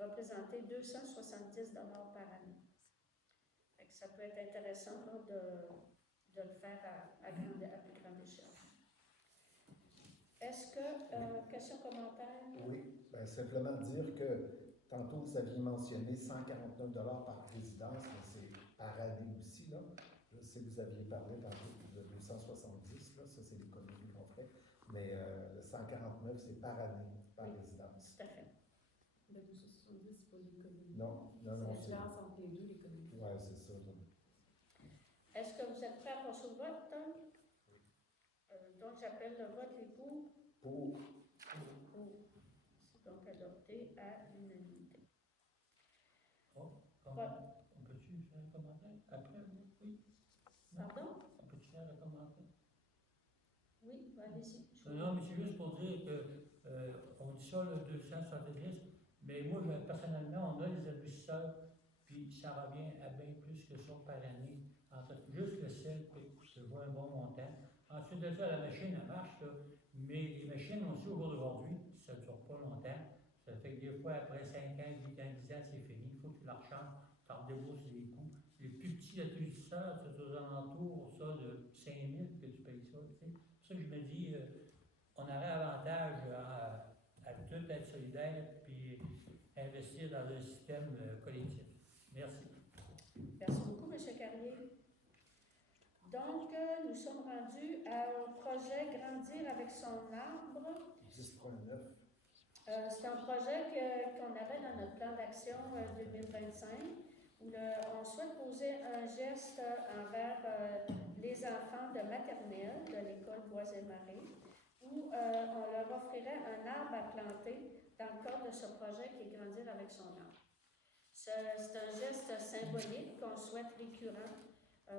représenter 270 $ par année. Fait que ça peut être intéressant là, de le faire à plus grande échelle. Est-ce que, question, commentaire? Oui, bien, simplement dire que tantôt vous aviez mentionné 149 $ par résidence, mais c'est par année aussi, là. Je sais que vous aviez parlé tantôt de 270, là, ça c'est l'économie qu'on fait, mais le 149, c'est par année, par résidence. Tout à fait. Le 270, c'est pas l'économie. Non. C'est la différence entre les deux, l'économie. Oui, c'est ça. Est-ce que vous êtes prêts à passer au vote? Oui. Donc, j'appelle le vote les pour. Pour. C'est donc adopté à l'unanimité. Oh, on peut-tu faire un commentaire après? Oui. Pardon? On peut-tu faire un commentaire? Oui, allez-y. Non, mais c'est juste pour dire qu'on dit ça, le 270, mais moi, personnellement, on a les adoucisseurs, puis ça revient à bien plus que ça par année. Juste le sel, je vois un bon montant. Ensuite de ça, la machine, elle marche, là, mais les machines aussi, au jour d'aujourd'hui, ça ne dure pas longtemps. Ça fait que des fois, après 5 ans, 8 ans, 10 ans, c'est fini. Il faut que tu la rechanges, tu en débourses les coûts. Les plus petits adoucisseurs, c'est aux alentours ça, de 5 000 que tu payes ça. Tu sais. C'est pour ça que je me dis, on aurait avantage à tout être solidaire puis investir dans le système collectif. Merci. Merci beaucoup, M. Carrier. Donc, nous sommes rendus au projet Grandir avec son arbre. 10.9. C'est un projet qu'on avait dans notre plan d'action 2025, où on souhaite poser un geste envers les enfants de maternelle de l'école Bois et Marais, où on leur offrirait un arbre à planter dans le cadre de ce projet qui est Grandir avec son arbre. C'est un geste symbolique qu'on souhaite récurrent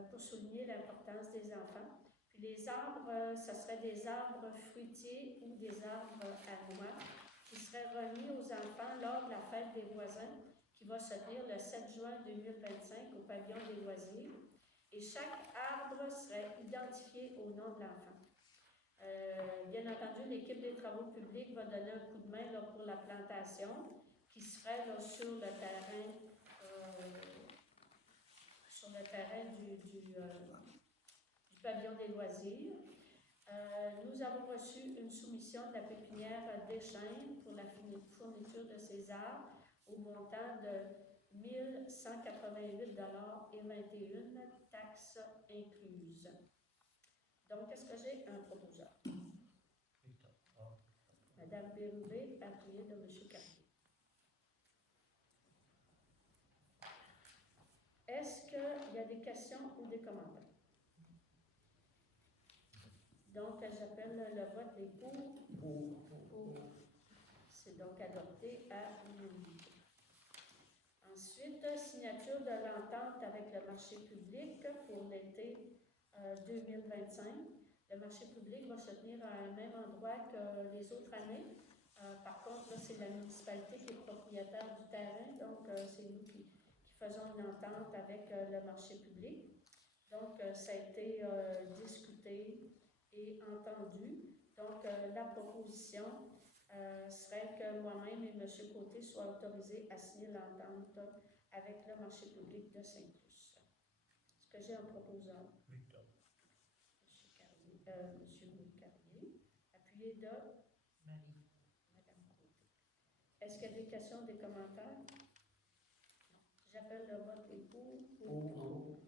pour souligner l'importance des enfants. Puis les arbres, ce seraient des arbres fruitiers ou des arbres à noix qui seraient remis aux enfants lors de la fête des voisins qui va se tenir le 7 juin 2025 au pavillon des loisirs. Et chaque arbre serait identifié au nom de l'enfant. Bien entendu, l'équipe des travaux publics va donner un coup de main là, pour la plantation qui se ferait là, sur le terrain du pavillon des loisirs. Nous avons reçu une soumission de la pépinière d'Échine pour la fourniture de ces arbres au montant de $1188,21, taxes incluses. Donc, est-ce que j'ai un proposeur? Victor. Ah. Madame Bérubé, appuyée de M. Cartier. Est-ce qu'il y a des questions ou des commentaires? Donc, j'appelle le vote des pour. C'est donc adopté à l'unanimité. Ensuite, signature de l'entente avec le marché public pour l'été 2025. Le marché public va se tenir à un même endroit que les autres années. Par contre, là, c'est la municipalité qui est propriétaire du terrain, donc c'est nous qui faisons une entente avec le marché public. Donc, ça a été discuté et entendu. Donc, la proposition serait que moi-même et M. Côté soient autorisés à signer l'entente avec le marché public de Saint-Luce. Est-ce que j'ai un proposeur? Victor. M. Carrier, appuyé de Marie. Mme Côté. Est-ce qu'il y a des questions, des commentaires? Non. J'appelle le vote des pour. Donc,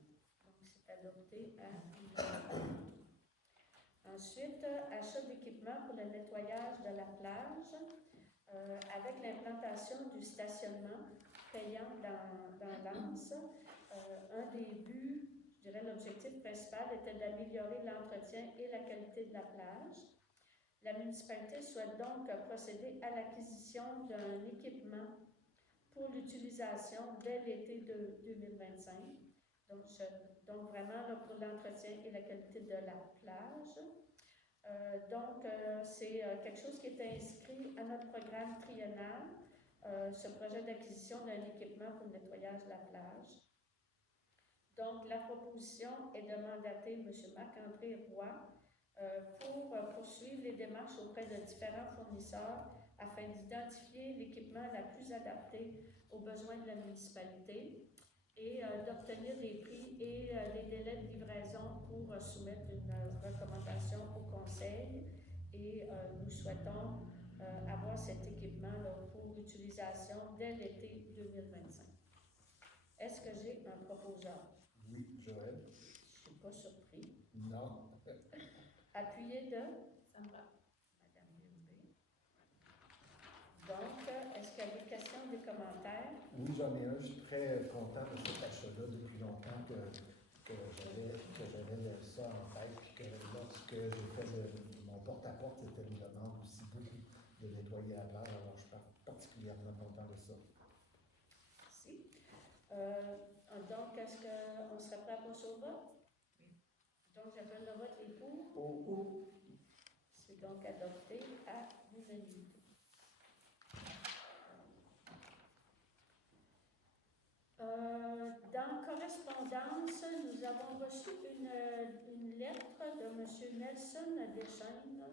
c'est adopté à l'unanimité. Ensuite, achat d'équipements pour le nettoyage de la plage avec l'implantation du stationnement payant dans l'ANSE. Un des buts, je dirais l'objectif principal, était d'améliorer l'entretien et la qualité de la plage. La municipalité souhaite donc procéder à l'acquisition d'un équipement pour l'utilisation dès l'été de 2025. Donc vraiment là, pour l'entretien et la qualité de la plage. C'est quelque chose qui est inscrit à notre programme triennal, ce projet d'acquisition d'un équipement pour le nettoyage de la plage. Donc, la proposition est de mandater M. Marc-André Roy pour poursuivre les démarches auprès de différents fournisseurs afin d'identifier l'équipement la plus adapté aux besoins de la municipalité et d'obtenir des prix et des délais de livraison pour soumettre une recommandation au Conseil. Et nous souhaitons avoir cet équipement là, pour utilisation dès l'été 2025. Est-ce que j'ai un proposeur? Oui, Joël. Je ne suis pas surpris. Non. Ça Appuyé de me va. Mme Bérubé. Donc, est-ce qu'il y a des questions, des commentaires? Oui, j'en ai un. Je suis très content de cet achat-là depuis longtemps que j'avais ça en tête. Puis que lorsque j'ai fait mon porte-à-porte, c'était une demande aussi beaucoup de nettoyer la plage. Alors, je suis particulièrement content de ça. Merci. Donc, est-ce qu'on serait prêt à passer au vote? Oui. Donc, j'appelle le vote les pour. C'est donc adopté à l'unanimité. Dans correspondance, nous avons reçu une lettre de M. Nelson Deschaines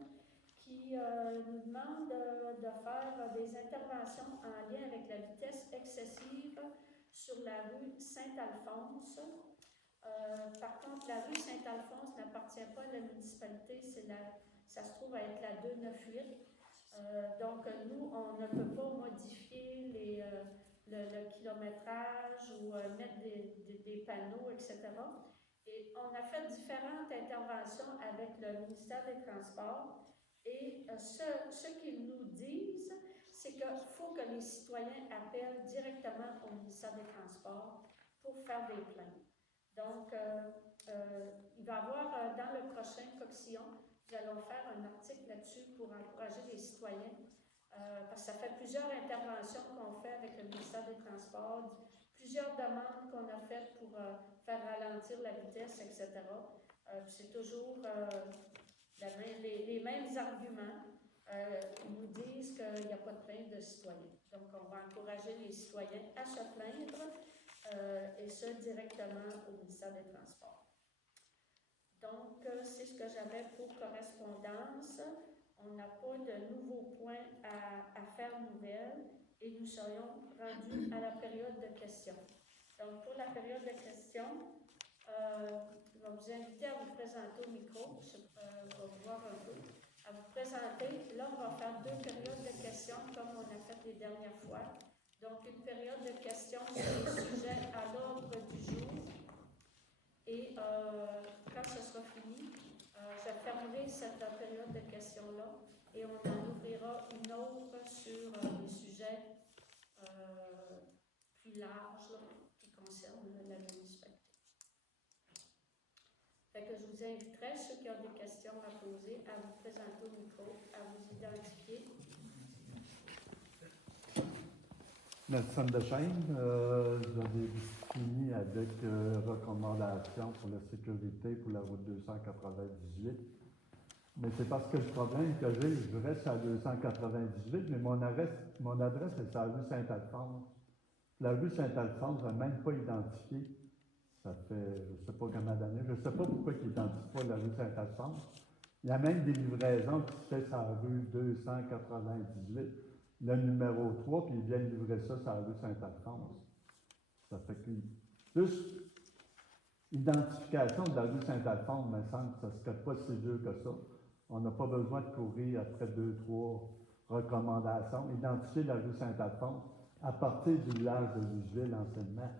qui nous demande de faire des interventions en lien avec la vitesse excessive sur la rue Saint-Alphonse. Par contre, la rue Saint-Alphonse n'appartient pas à la municipalité, ça se trouve à être la 298. Donc, nous, on ne peut pas modifier le kilométrage ou mettre des panneaux, etc. Et on a fait différentes interventions avec le ministère des Transports. Et ce qu'ils nous disent, c'est qu'il faut que les citoyens appellent directement au ministère des Transports pour faire des plaintes. Donc, il va y avoir dans le prochain Coxillon, nous allons faire un article là-dessus pour encourager les citoyens, parce que ça fait plusieurs interventions qu'on fait avec le ministère des Transports, plusieurs demandes qu'on a faites pour faire ralentir la vitesse, etc. C'est toujours les mêmes arguments. Ils nous disent qu'il n'y a pas de plainte de citoyens. Donc, on va encourager les citoyens à se plaindre, et ce, directement au ministère des Transports. Donc, c'est ce que j'avais pour correspondance. On n'a pas de nouveaux points à faire nouvelle et nous serions rendus à la période de questions. Donc, pour la période de questions, je vais vous inviter à vous présenter au micro. On va voir un peu. À vous présenter. Là, on va faire 2 périodes de questions comme on a fait les dernières fois. Donc, une période de questions sur les sujets à l'ordre du jour. Et quand ce sera fini, je fermerai cette période de questions-là et on en ouvrira une autre sur les sujets plus larges là, qui concernent la municipalité. Fait que je vous inviterai, ceux qui ont des questions à poser, à vous présenter au micro, à vous identifier. Nelson Dechaine, j'avais fini avec recommandations pour la sécurité pour la route 298. Mais c'est parce que le problème que j'ai, je reste à 298, mais mon adresse est sur la rue Saint-Alphonse. La rue Saint-Alphonse n'est même pas identifiée. Ça fait, je ne sais pas combien d'années, je ne sais pas pourquoi ils n'identifient pas la rue Saint-Alphonse. Il y a même des livraisons qui se fait sur la rue 298. Le numéro 3, puis ils viennent livrer ça sur la rue Saint-Alphonse. Ça fait que juste identification de la rue Saint-Alphonse, me semble que ça ne serait pas si dur que ça. On n'a pas besoin de courir après 2-3 recommandations. Identifier la rue Saint-Alphonse à partir du village de Lugeville, anciennement.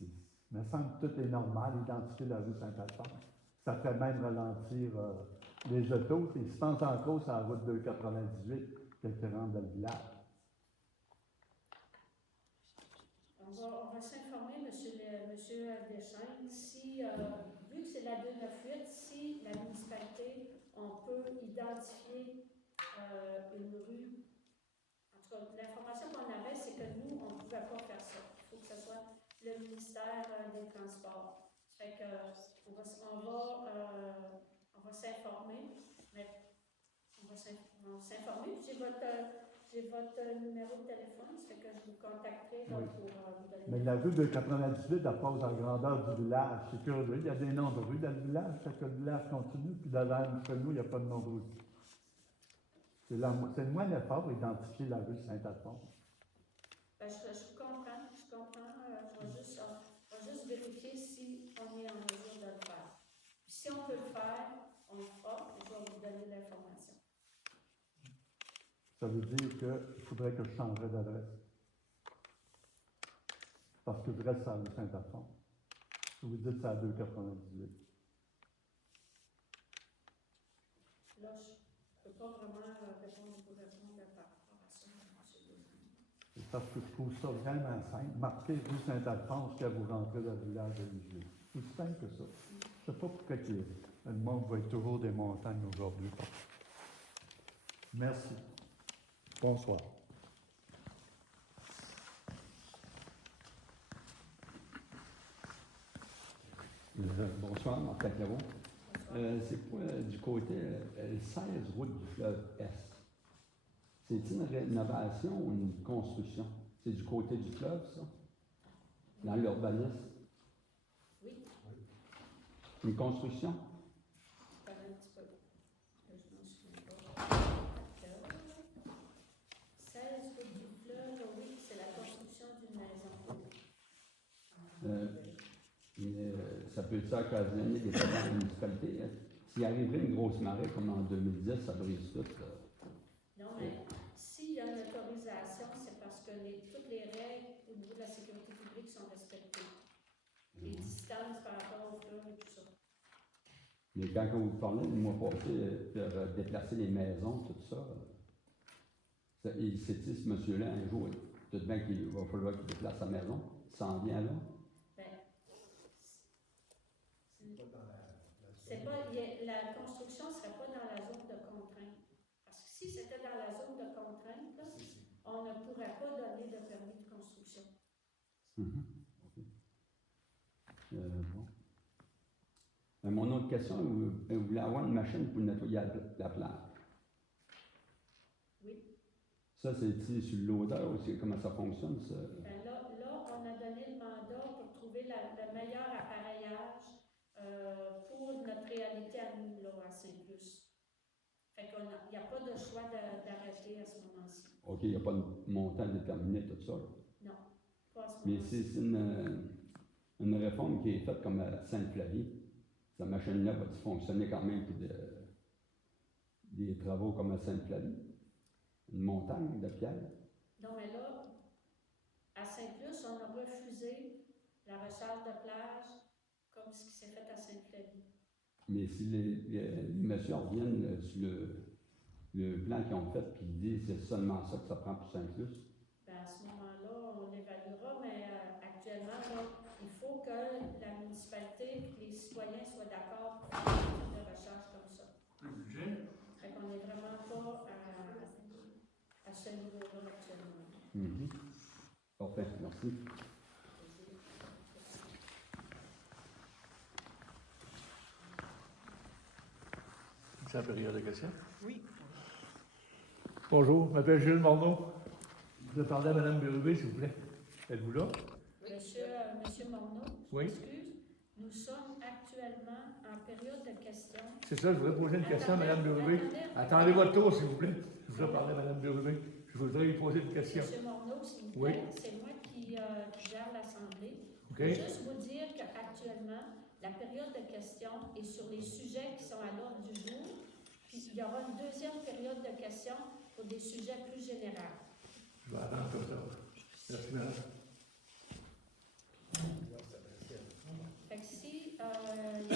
Il me semble que tout est normal, identifier la rue Saint-Alphonse. Ça fait même ralentir les autos. Ils se pensent encore sur la route 298. Quelqu'un rentre dans le village. On va s'informer, monsieur Deschênes, si, vu que c'est la 298, si la municipalité, on peut identifier une rue. En tout cas, l'information qu'on avait, c'est que nous, on ne pouvait pas faire ça. Il faut que ce soit le ministère des Transports. Ça fait que on va s'informer, mais on va s'informer. J'ai votre numéro de téléphone, ça fait que je vous contacterai Oui. pour vous donner. Mais la rue de 98, elle passe en grandeur du village. C'est curieux. Il y a des noms de rues dans le village, fait que le village continue, puis devant nous, il n'y a pas de nom de rue. C'est le moins d'effort d'identifier la rue Saint-Alphonse. Ben, je comprends. Je vais juste vérifier si on est en mesure de le faire. Puis si on peut le faire, on le fera, et je vais vous donner l'information. Ça veut dire qu'il faudrait que je changerais d'adresse. Parce que je reste à la rue Saint-Alphonse. Vous dites que c'est à 298. Là, je ne peux pas vraiment vous répondre par rapport à ça, M. Deschênes. C'est parce que je trouve ça vraiment simple. Marquez rue Saint-Alphonse quand vous rentrez dans le village de Lugeville. C'est aussi simple que ça. Je ne sais pas pourquoi le monde va être toujours des montagnes aujourd'hui. Merci. Bonsoir. Bonsoir, Martin Clavon. C'est quoi du côté 16 route du fleuve Est? C'est une rénovation ou une construction? C'est du côté du fleuve, ça? Dans l'urbanisme? Oui. Une construction? Un petit peu. Je m'en souviens pas. 16 route du fleuve, oui, c'est la construction d'une maison. Ça peut occasionner des problèmes à la municipalité. S'il arriverait une grosse marée comme en 2010, ça brise tout. Non, mais s'il y a une autorisation, c'est parce que toutes les règles au niveau de la sécurité publique sont respectées. Les distances par rapport au fleuve et tout ça. Mais quand vous parlez le mois passé de déplacer les maisons, tout ça, il s'est dit, ce monsieur-là, un jour, tout de même qu'il va falloir qu'il déplace sa maison, ça en vient là. La construction ne serait pas dans la zone de contrainte. Parce que si c'était dans la zone de contrainte, là, on ne pourrait pas donner de permis de construction. Okay. Bon. Mon autre question, vous voulez avoir une machine pour nettoyer la plage? Oui. Ça, c'est sur l'odeur aussi, comment ça fonctionne? Ça? Ben là, on a donné le mandat pour trouver le meilleur appareillage pour notre réalité à nous, là, à C+. Fait qu'il n'y a pas de choix d'arrêter à ce moment-ci. OK, il n'y a pas de montant déterminé, tout ça? Là. Non, pas à ce Mais moment-ci. c'est une réforme qui est faite comme à Sainte-Flavie. Cette machine-là va fonctionner quand même pour des travaux comme à Sainte-Flavie? Une montagne de pierre? Non, mais là, Saint-Luce, on a refusé la recharge de plage comme ce qui s'est fait à Sainte-Flavie. Mais si les messieurs reviennent sur le plan qu'ils ont fait, puis ils disent que c'est seulement ça que ça prend pour Saint-Luce, Ben, à ce moment-là, on évaluera, mais actuellement, là, il faut que la municipalité et les citoyens soient d'accord pour faire un type de recharge comme ça. Le budget? Fait qu'on n'est vraiment pas à ce niveau-là actuellement. Parfait, merci. C'est la période de questions? Oui. Bonjour, je m'appelle Jules Morneau. Je vais parler à Mme Bérubé, s'il vous plaît. Êtes-vous là? Monsieur Morneau, je Oui. m'excuse, nous sommes actuellement en période de questions. C'est ça, je voudrais poser une question à Mme Bérubé. Attendez. Attendez votre tour, s'il vous plaît. Je voudrais parler à Mme Bérubé. Je voudrais lui poser une question. Monsieur Morneau, s'il vous Oui. plaît, c'est moi qui gère l'Assemblée. OK? Je veux juste vous dire qu'actuellement, la période de questions est sur les sujets qui sont à l'ordre du jour, puis il y aura une deuxième période de questions pour des sujets plus généraux. Je vais attendre comme ça. Merci, madame. Fait que si il y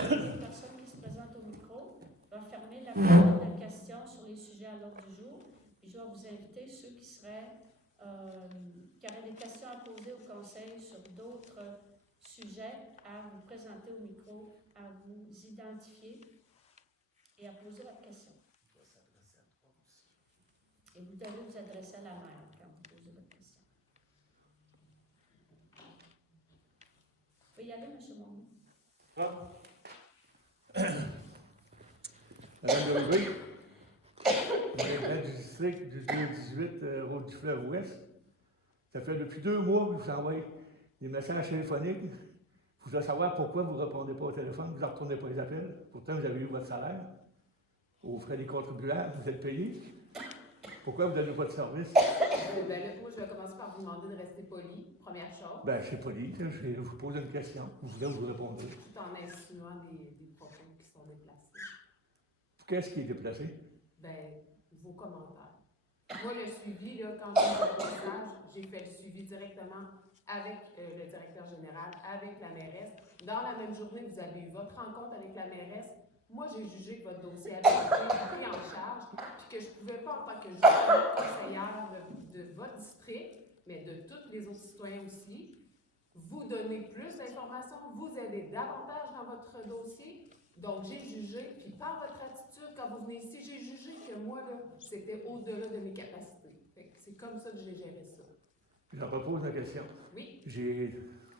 a une personne qui se présente au micro, je vais fermer la période de questions sur les sujets à l'ordre du jour, puis je vais vous inviter ceux qui auraient des questions à poser au conseil sur d'autres sujets, à vous présenter au micro, à vous identifier et à poser votre question. Et vous devez vous adresser à la maire quand vous posez votre question. Vous pouvez y aller, M. Morneau. Madame Bérubé, maire du district du 218, route du fleuve ouest. Ça fait depuis 2 mois que je vous envoie des messages téléphoniques. Je voudrais savoir pourquoi vous ne répondez pas au téléphone, vous ne retournez pas les appels. Pourtant, vous avez eu votre salaire. Aux frais des contribuables, vous êtes payé. Pourquoi vous n'avez pas de service? Ben là, moi, je vais commencer par vous demander de rester poli, première chose, Ben, c'est poli, je vais vous poser une question. Vous voulez vous répondre. tout en insinuant des propos qui sont déplacés. Qu'est-ce qui est déplacé? Ben, vos commentaires. Moi, le suivi, là, quand j'ai fait le message, j'ai fait le suivi directement avec le directeur général, avec la mairesse. Dans la même journée, vous avez eu votre rencontre avec la mairesse. Moi, j'ai jugé que votre dossier avait été pris en charge, puis que je ne pouvais pas, en tant que conseillère de votre district, mais de tous les autres citoyens aussi, vous donner plus d'informations, vous aider davantage dans votre dossier. Donc, j'ai jugé, puis par votre attitude, quand vous venez ici, j'ai jugé que moi, là, c'était au-delà de mes capacités. C'est comme ça que j'ai géré ça. Je repose la question. Oui,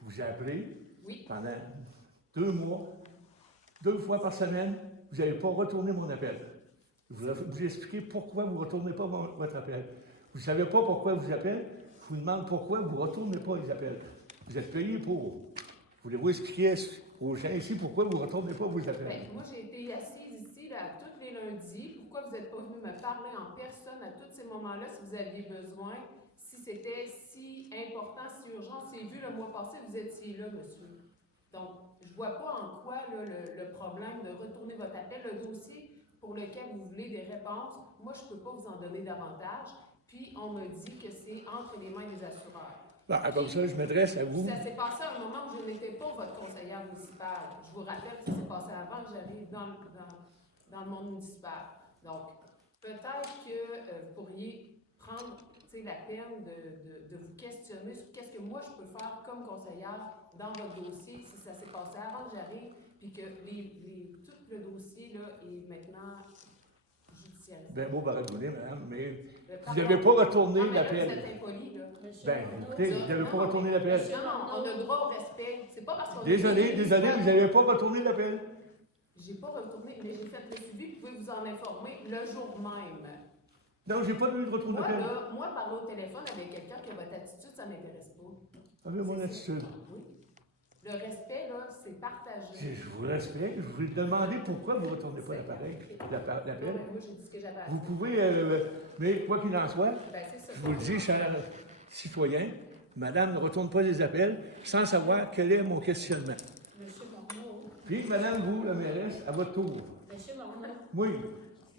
Vous avez appelé oui. pendant 2 mois, 2 fois par semaine, vous n'avez pas retourné mon appel. Je vous expliquer pourquoi vous ne retournez pas votre appel. Vous ne savez pas pourquoi vous appelez, je vous demande pourquoi vous ne retournez pas les appels. Vous êtes payé pour. Voulez-vous expliquer aux gens ici pourquoi vous ne retournez pas vos appels? Bien, moi, j'ai été assise ici là, tous les lundis. Pourquoi vous n'êtes pas venu me parler en personne à tous ces moments-là si vous aviez besoin? Si c'était si important, si urgent, c'est vu le mois passé, vous étiez là, monsieur. Donc, je ne vois pas en quoi là, le problème de retourner votre appel, le dossier pour lequel vous voulez des réponses, moi, je ne peux pas vous en donner davantage. Puis, on me dit que c'est entre les mains des assureurs. Ben, comme ça, je m'adresse à vous. Ça s'est passé à un moment où je n'étais pas votre conseillère municipale. Je vous rappelle que ça s'est passé avant que j'arrive dans le monde municipal. Donc, peut-être que vous pourriez prendre la peine de vous questionner sur qu'est-ce que moi je peux faire comme conseillère dans votre dossier si ça s'est passé avant que j'arrive, puis que tout le dossier là, est maintenant judiciarisé. Ben, beau baradonné, madame, mais Pardon. vous n'avez pas retourné Non, mais là, l'appel. vous êtes impoli, là. Monsieur Ben, Morneau, écoutez, vous n'avez pas retourné l'appel. Non, on a le droit au respect. C'est pas parce qu'on Désolé, vous n'avez pas retourné l'appel. J'ai pas retourné, mais j'ai fait le suivi, vous pouvez vous en informer le jour même. Non, j'ai pas eu de retour Moi, d'appel. là, moi, parler au téléphone avec quelqu'un qui a votre attitude, ça m'intéresse pas. Avez mon attitude. Oui. Le respect, là, c'est partagé. Je vous respecte. Je vous demandais pourquoi vous ne retournez pas l'appel. Moi, j'ai dit ce que j'avais à Vous dire. pouvez, mais quoi qu'il en soit, Ben, c'est ça. je vous le dis, chers citoyens, madame ne retourne pas les appels sans savoir quel est mon questionnement. Monsieur Morneau, Puis, madame, vous, la mairesse, à votre tour. Monsieur Morneau, Oui.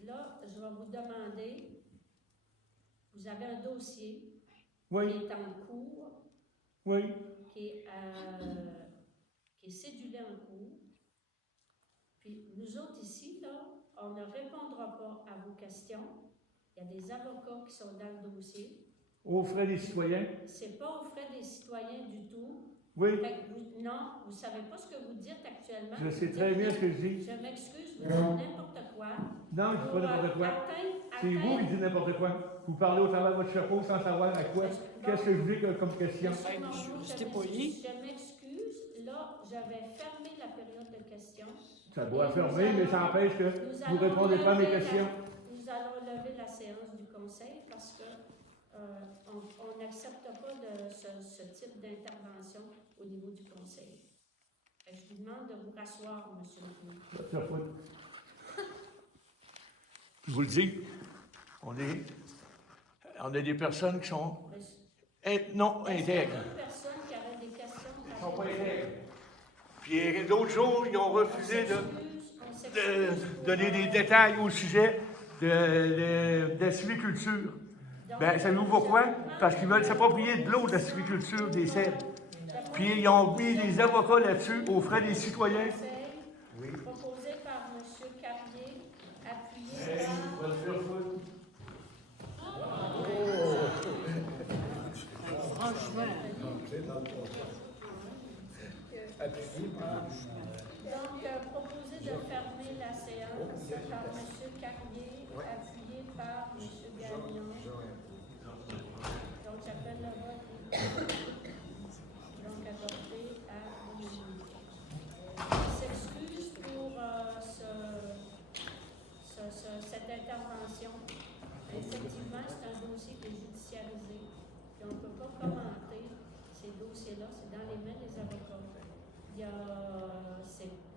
là, je vais vous demander, vous avez un dossier Oui. qui est en cours Oui. qui est cédulé en cours. Puis nous autres ici, là, on ne répondra pas à vos questions. Il y a des avocats qui sont dans le dossier. Aux frais des citoyens? C'est pas aux frais des citoyens du tout. Oui. Fait que non, vous ne savez pas ce que vous dites actuellement. Je sais très bien ce que je dis. Je m'excuse, vous dites n'importe quoi. Non, je ne dis pas n'importe quoi. C'est vous qui dites n'importe quoi. Vous parlez au travers de votre chapeau sans savoir à quoi. Qu'est-ce que je dis comme question? C'était poli. Je m'excuse. Là, j'avais fermé la période de questions. Ça doit fermer, mais ça empêche que vous ne répondez pas à mes questions. Nous allons lever la séance du conseil parce que on n'accepte pas ce type d'intervention au niveau du conseil. Fait que je vous demande de vous rasseoir, monsieur le président. Je vous le dis, on a des personnes qui sont non Est-ce qu'il y a intègres. d'autres personnes qui avaient des questions? Ils ne sont pas intègres. Puis d'autres jours, ils ont refusé de donner des détails au sujet de la sylviculture. Ben, savez-vous pourquoi? Parce qu'ils veulent s'approprier de l'eau de la sylviculture des cèdres. Puis ils ont mis des avocats là-dessus aux frais des citoyens. Oui. Proposé par M. Carrier, appuyé par... Franchement. Donc, proposé de fermer la séance par M. Carrier, appuyé par M. Gagnon. Donc, j'appelle le vote. Donc, adopté à l'unanimité. Il s'excuse pour cette intervention. Effectivement, c'est un dossier qui est judiciarisé. Puis on ne peut pas commenter ces dossiers-là. C'est dans les mains des avocats.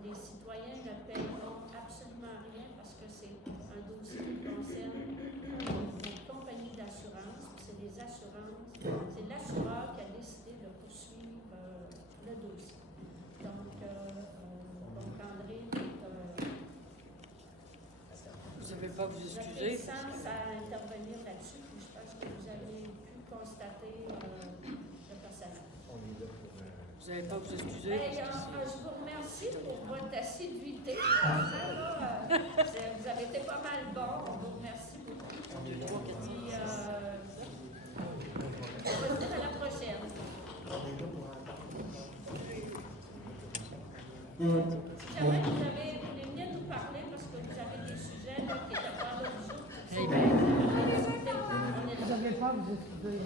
Les citoyens ne paieront absolument rien parce que c'est un dossier qui concerne une compagnie d'assurance. C'est les assurances. C'est l'assureur qui a décidé de poursuivre le dossier. Donc André, Vous n'avez pas à vous vous avez excuser. sens à intervenir là-dessus. Puis je pense que vous avez pu constater le personnage. Vous n'avez pas à vous excuser. Je vous remercie pour votre assiduité. Vous avez été pas mal bon. Je vous remercie beaucoup. Puis, on va se dire à la prochaine. Si jamais vous voulez venir nous parler parce que vous avez des sujets là, qui étaient pas là du jour, Eh bien, on est là. vous n'avez pas à vous excuser.